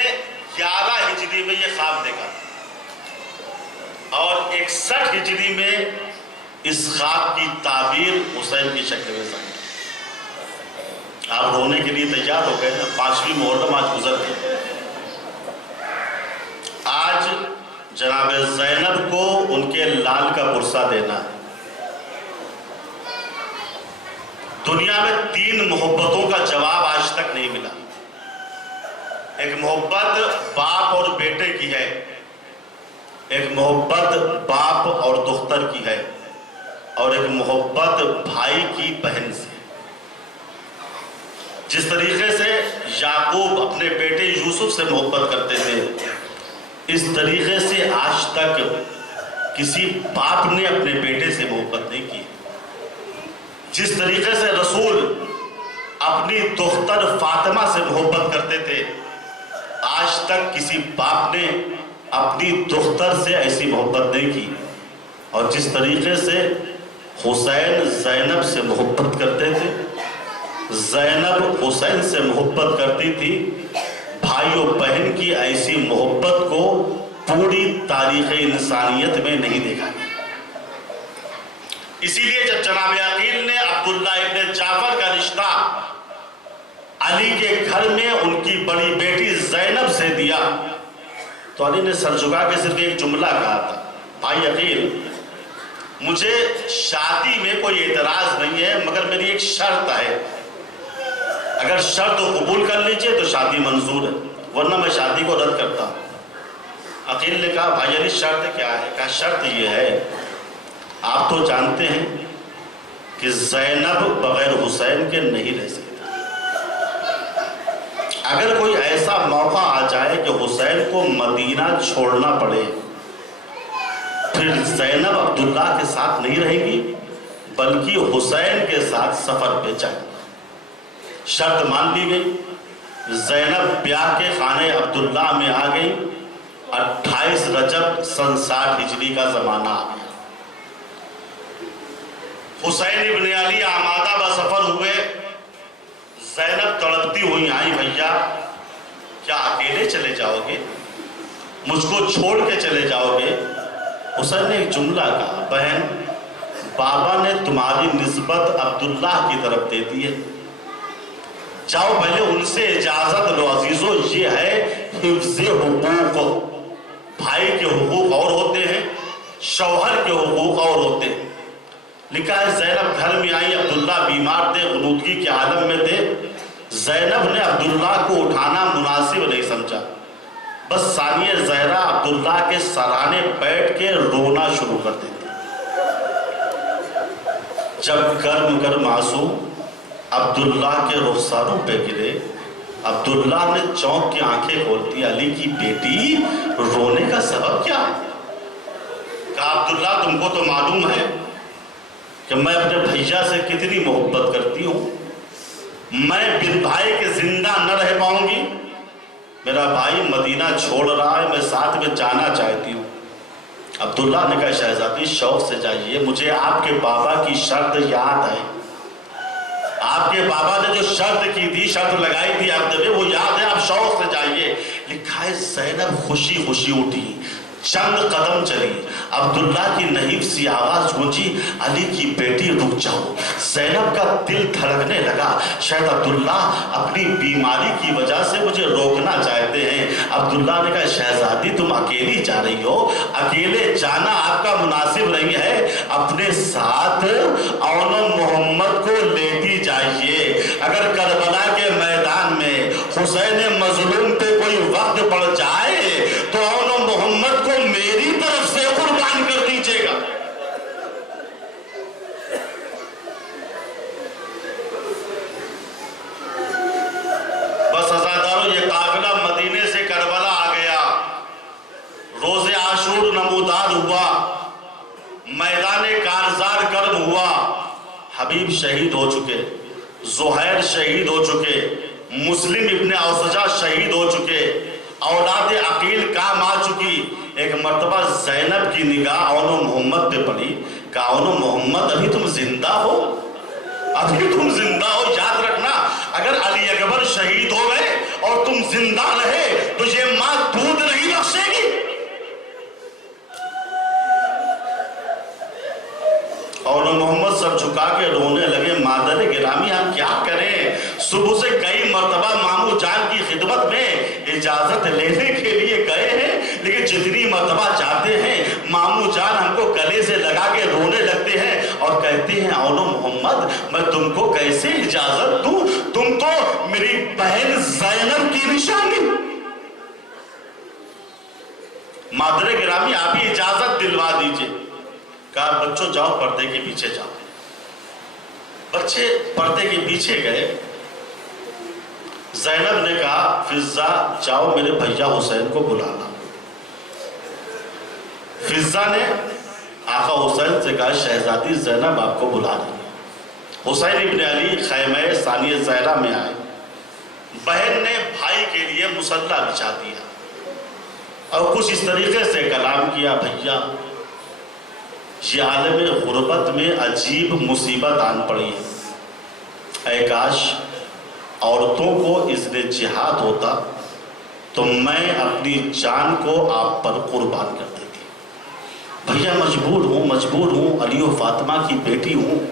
11 ہجری میں یہ خواب دیکھا اور 61 ہجری میں اس خواب کی تعبیر حسین کی شکل میں سمجھی۔ آپ رونے کے لیے تیار ہو گئے نا؟ 5ویں محرم آج گزر گئی۔ آج جناب زینب کو ان کے لال کا برسہ دینا ہے۔ دنیا میں 3 محبتوں کا جواب آج تک نہیں ملا۔ ایک محبت باپ اور بیٹے کی ہے، ایک محبت باپ اور دختر کی ہے، اور ایک محبت بھائی کی بہن سے۔ جس طریقے سے یعقوب اپنے بیٹے یوسف سے محبت کرتے تھے، اس طریقے سے آج تک کسی باپ نے اپنے بیٹے سے محبت نہیں کی۔ جس طریقے سے رسول اپنی دختر فاطمہ سے محبت کرتے تھے، آج تک کسی باپ نے اپنی دختر سے ایسی محبت نہیں کی۔ اور جس طریقے سے حسین زینب سے محبت کرتے تھے، زینب حسین سے محبت کرتی تھی، بھائی و بہن کی ایسی محبت کو پوری تاریخ انسانیت میں نہیں دیکھا گیا۔ اسی لیے جب جناب عقیل نے عبداللہ ابن جعفر کا رشتہ علی کے گھر میں ان کی بڑی بیٹی زینب سے دیا تو علی نے سر جھکا کے صرف ایک جملہ کہا تھا، بھائی عقیل مجھے شادی میں کوئی اعتراض نہیں ہے، مگر میری ایک شرط ہے، اگر شرط قبول کر لیجئے تو شادی منظور ہے، ورنہ میں شادی کو رد کرتا ہوں۔ عقیل نے کہا بھائی علی شرط کیا ہے؟ کہا شرط یہ ہے، آپ تو جانتے ہیں کہ زینب بغیر حسین کے نہیں رہ سکتی۔ اگر کوئی ایسا موقع آ جائے کہ حسین کو مدینہ چھوڑنا پڑے، پھر زینب عبداللہ کے ساتھ نہیں رہیں گی بلکہ حسین کے ساتھ سفر پہ جائیں گی۔ شرط مان لی گئی، زینب بیاہ کے خانے عبداللہ میں آ گئی۔ 28 رجب سن 60 ہجری کا زمانہ آ گیا۔ حسین ابن علی آمادہ بسفر ہوئے، زینب تڑپتی ہوئی آئی، بھیا کیا اکیلے چلے جاؤ گے؟ مجھ کو چھوڑ کے چلے جاؤ گے؟ حسین نے ایک جملہ کہا، بہن بابا نے تمہاری نسبت عبداللہ کی طرف دے دی ہے، جاؤ پہلے ان سے اجازت لو۔ عزیزو یہ ہے حفظ حقوق، بھائی کے حقوق اور ہوتے ہیں، شوہر کے حقوق اور ہوتے ہیں۔ لکھا ہے زینب گھر میں آئی، عبداللہ بیمار تھے، غنودگی کے عالم میں تھے۔ زینب نے عبداللہ کو اٹھانا مناسب نہیں سمجھا، بس ثانیہ زہرا عبداللہ کے سرانے بیٹھ کے رونا شروع کر دیتی۔ جب گرم گرم آنسو عبداللہ کے رخساروں پہ گرے، عبداللہ نے چونک کے آنکھیں کھولتی، علی کی بیٹی رونے کا سبب کیا ہے؟ کہا عبداللہ تم کو تو معلوم ہے کہ میں اپنے بھیا سے کتنی محبت کرتی ہوں، میں بن بھائی کے زندہ نہ رہ پاؤں گی، میرا بھائی مدینہ چھوڑ رہا ہے، میں ساتھ میں جانا چاہتی ہوں۔ عبداللہ نے کہا شہزادی شوق سے جائیے، مجھے آپ کے بابا کی شرط یاد ہے، آپ کے بابا نے جو شرط کی تھی، شرط لگائی تھی آپ نے، وہ یاد ہے، آپ شوق سے جائیے۔ لکھا ہے زینب خوشی خوشی اٹھی، چند قدم چلی، عبداللہ کی نحیف سی آواز گونجی، علی کی بیٹی رک جاؤ۔ زینب کا دل دھڑکنے لگا، شاید عبداللہ اپنی بیماری کی وجہ سے مجھے روکنا چاہتے ہیں۔ عبداللہ نے کہا شہزادی تم اکیلی جا رہی ہو، اکیلے جانا آپ کا مناسب نہیں ہے، اپنے ساتھ اون محمد کو لیتی جائیے۔ اگر کربلا کے میدان میں حسین مظلوم پہ کوئی وقت پڑ جائے تو اون محمد کو میری طرف سے قربان کر دیجیے گا۔ بس عزادارو یہ قافلہ مدینے سے کربلا آ گیا، روز عاشور نمودار ہوا، میدان کارزار گرم ہوا، حبیب شہید ہو چکے، زہیر شہید ہو چکے، مسلم ابن اوسجہ شہید ہو چکے، اولاد عقیل کام آ چکی۔ ایک مرتبہ زینب کی نگاہ اون محمد پہ پڑی، کہا اون محمد ابھی تم زندہ ہو، ابھی تم زندہ ہو۔ یاد رکھنا اگر علی اکبر شہید ہو گئے اور تم زندہ رہے تو یہ ماں دودھ نہیں بخشے گی۔ اور محمد سر جھکا کے رونے لگے، مادر گرامی ہم کیا کریں، صبح سے کئی مرتبہ مامو جان کی خدمت میں اجازت لینے کے لیے گئے ہیں، لیکن جتنی مرتبہ جاتے ہیں مامو جان ہم کو گلے سے لگا کے رونے لگتے ہیں اور کہتے ہیں اون محمد میں تم کو کیسے اجازت دوں، تم تو میری بہن زینب کی نشانی۔ مادر گرامی آپ ہی اجازت دلوا دیجئے۔ کہا بچوں جاؤ پردے کے پیچھے جاؤ۔ بچے پردے کے پیچھے گئے۔ زینب نے کہا فضہ جاؤ میرے بھیا حسین کو بلانا۔ فضہ نے آقا حسین سے کہا شہزادی زینب آپ کو بلا رہی ہے۔ حسین ابن علی خیمہ ثانیہ زہرا میں آئے، بہن نے بھائی کے لیے مسلح بچھا دیا اور کچھ اس طریقے سے کلام کیا، بھیا یہ عالم غربت میں عجیب مصیبت آن پڑی ہے، اے کاش عورتوں کو اذن جہاد ہوتا تو میں اپنی جان کو آپ پر قربان کر دیتی۔ بھیا مجبور ہوں، علی و فاطمہ کی بیٹی ہوں،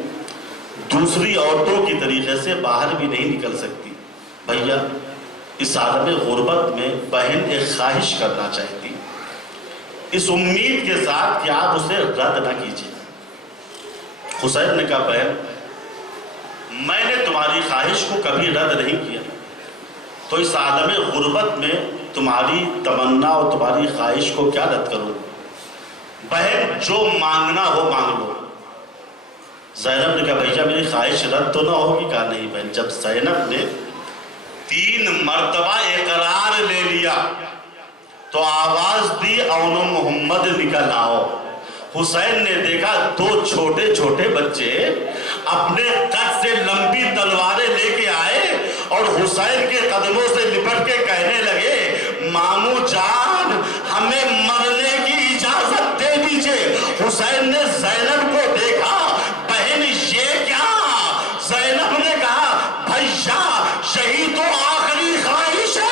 دوسری عورتوں کی طریقے سے باہر بھی نہیں نکل سکتی۔ بھیا اس عالم غربت میں بہن ایک خواہش کرنا چاہتی، اس امید کے ساتھ کہ آپ اسے رد نہ کیجیے۔ حسین نے کہا بہن میں نے تمہاری خواہش کو کبھی رد نہیں کیا، تو اس عالم غربت میں تمہاری تمنا اور تمہاری خواہش کو کیا رد کروں؟ بہن جو مانگنا ہو مانگ لو۔ زینب نے کہا بھیا میری خواہش رد تو نہ ہوگی؟ کہا نہیں بہن۔ جب زینب نے 3 مرتبہ اقرار لے لیا تو آواز دی اون محمد نکل آؤ۔ حسین نے دیکھا 2 چھوٹے چھوٹے بچے اپنے قد سے لمبی تلواریں لے کے آئے اور حسین کے قدموں سے لپٹ کے کہنے لگے ماموں جان ہمیں مرنے کی اجازت دے دیجئے۔ حسین نے زینب کو دیکھا، بہن یہ کیا؟ زینب نے کہا بھیا یہی تو آخری خواہش ہے۔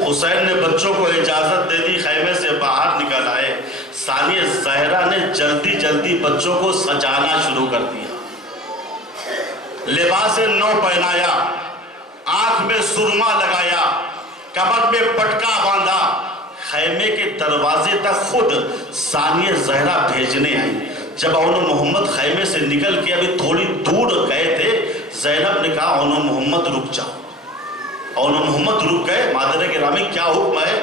حسین نے بچوں کو اجازت دے دی، خیمے سے باہر نکل آئے۔ ثانیہ زہرا نے جلدی جلدی بچوں کو سجانا شروع کر دیا، لباس نو پہنایا، آنکھ میں سرما لگایا، کمر میں پٹکا باندھا۔ خیمے کے دروازے تک خود ثانیہ زہرا بھیجنے آئی۔ جب اون محمد خیمے سے نکل کے ابھی تھوڑی دور گئے تھے، زینب نے کہا اون محمد رک جاؤ۔ اون محمد رک گئے۔ مادر گرامی کیا حکم ہے؟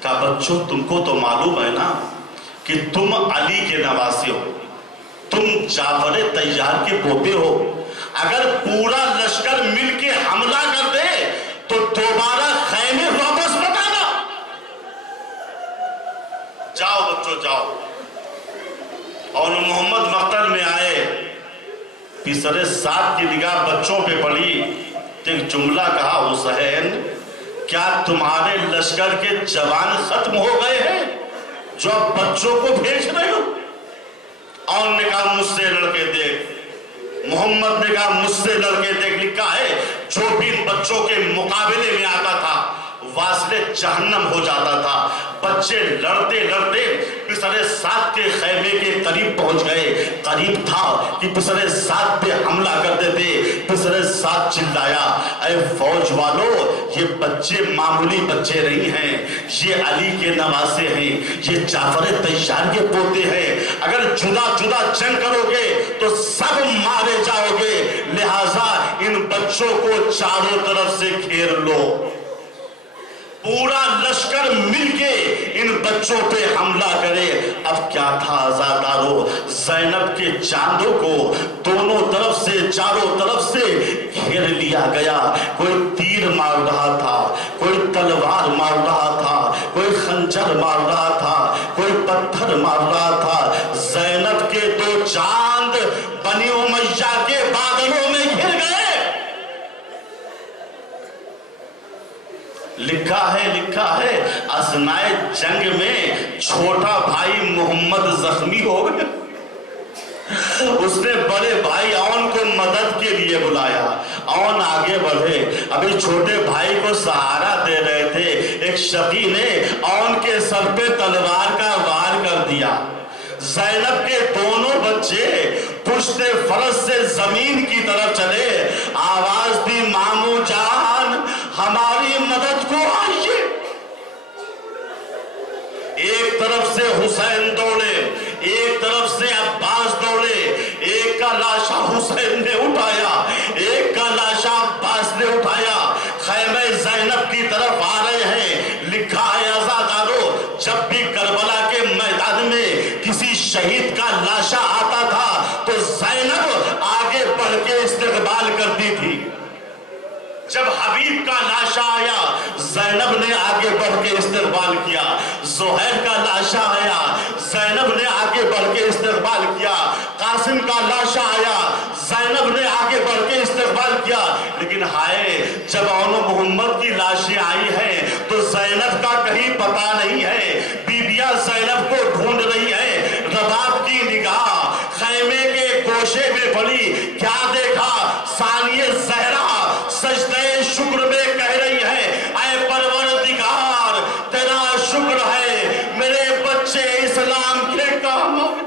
کہا بچوں تم کو تو معلوم ہے نا کہ تم علی کے نواسے ہو، تم جعفر طیار کے پوتے ہو، اگر پورا لشکر مل کے حملہ کر دے تو دوبارہ خیمے واپس مت آنا۔ جاؤ بچوں جاؤ۔ اون محمد مقتل میں آئے، پسرے ساتھ کی نگاہ بچوں پہ پڑی، ایک جملہ کہا حسین کیا تمہارے لشکر کے جوان ختم ہو گئے ہیں جو اب بچوں کو بھیج رہے ہو؟ اون نے کہا مجھ سے لڑکے دیکھ، محمد نے کہا مجھ سے لڑکے دیکھ۔ لکھا ہے جو بھی بچوں کے مقابلے میں آتا تھا واصل جہنم ہو جاتا تھا۔ بچے لڑتے لڑتے پسرے سات کے خیمے کے قریب پہنچ گئے۔ قریب تھا کہ پسرے سات پہ حملہ کر دیتے۔ پسرے سات چلایا اے فوج والو یہ بچے معمولی بچے نہیں ہیں، یہ علی کے نواسے ہیں، یہ جعفر طیار کے پوتے ہیں، اگر جدا جدا جنگ کرو گے تو سب مارے جاؤ گے، لہٰذا ان بچوں کو چاروں طرف سے گھیر لو۔ پورا لشکر مل کے ان بچوں پہ حملہ کرے۔ اب کیا تھا عزادارو، زینب کے چاندوں کو دونوں طرف سے چاروں طرف سے گھیر لیا گیا۔ کوئی تیر مار رہا تھا، کوئی تلوار مار رہا تھا، کوئی خنجر مار رہا تھا، کوئی پتھر مار رہا تھا۔ زینب کے 2 چاند بنی امیہ کے بادلوں میں گھر گئے۔ لکھا ہے اثنائے جنگ میں چھوٹا بھائی محمد زخمی ہو گیا، اس نے بڑے بھائی اون کو مدد کے لیے بلایا۔ اون آگے بڑھے، ابھی چھوٹے بھائی کو سہارا دے رہے تھے، ایک شقی نے اون کے سر پہ تلوار کا وار کر دیا۔ زینب کے دونوں بچے پشت فرس سے زمین کی طرف چلے، آواز دی ماموں جان ہماری مدد کو آئیے۔ ایک طرف سے حسین دوڑے، ایک طرف سے عباس دوڑے، ایک کا لاشا حسین نے اٹھایا، ایک کا لاشا عباس نے اٹھایا، خیمہ زینب کی طرف آ رہے ہیں۔ لکھا ہے عزادارو جب بھی کربلا کے میدان میں کسی شہید کا لاشا آتا تھا تو زینب آگے بڑھ کے استقبال کرتی تھی۔ جب حبیب کا لاشا آیا زینب نے آگے بڑھ کے استقبال کیا، زہیر کا لاشا آیا زینب نے آگے بڑھ کے استقبال کیا، قاسم کا لاشا آیا زینب نے آگے بڑھ کے استقبال کیا۔ لیکن ہائے جب اون محمد کی لاشیں آئی ہیں تو زینب کا کہیں پتہ نہیں ہے۔ بیبیاں زینب کو ڈھونڈ رہی ہیں، رباب کی نگاہ خیمے کے گوشے میں پڑی، کیا دیکھا؟ ثانیہ زہرا سجدہ شکر میں کہہ رہی ہے اے پروردگار تیرا شکر ہے میرے بچے اسلام کے کام آئے۔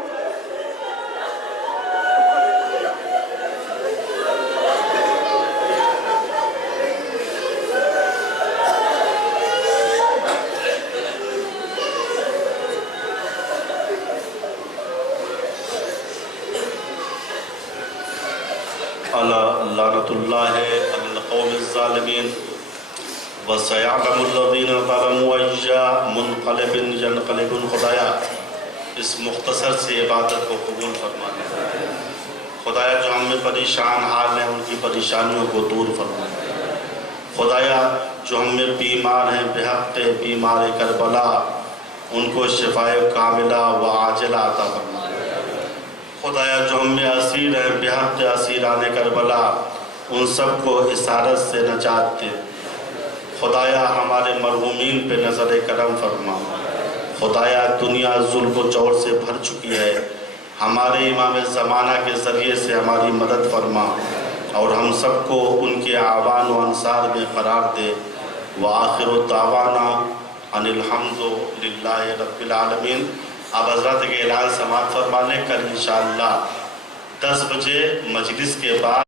لعنت اللہ علی القوم الظالمین وسیعلم الذین ظلموا ای منقلب ینقلبون۔ خدایا اس مختصر سی عبادت کو قبول فرما لے۔ خدایا جو ہم میں پریشان حال ہیں ان کی پریشانیوں کو دور فرما لے۔ خدایا جو ہم میں بیمار ہیں بے حق بیمار کربلا ان کو شفائے کاملہ و عاجلہ عطا فرما۔ خدایا جو ہم میں اسیر ہیں بے حق اسیران کربلا ان سب کو اسارت سے نجات دے۔ خدایا ہمارے مرحومین پہ نظر کرم فرما۔ خدایا دنیا ظلم و جور سے بھر چکی ہے، ہمارے امام زمانہ کے ذریعے سے ہماری مدد فرما اور ہم سب کو ان کے اعوان و انصار میں قرار دے۔ وآخر دعوانا ان الحمد للہ رب العالمین۔ آپ حضرات کے اعلان سماعت فرما لیں۔ کل انشاءاللہ 10 بجے مجلس کے بعد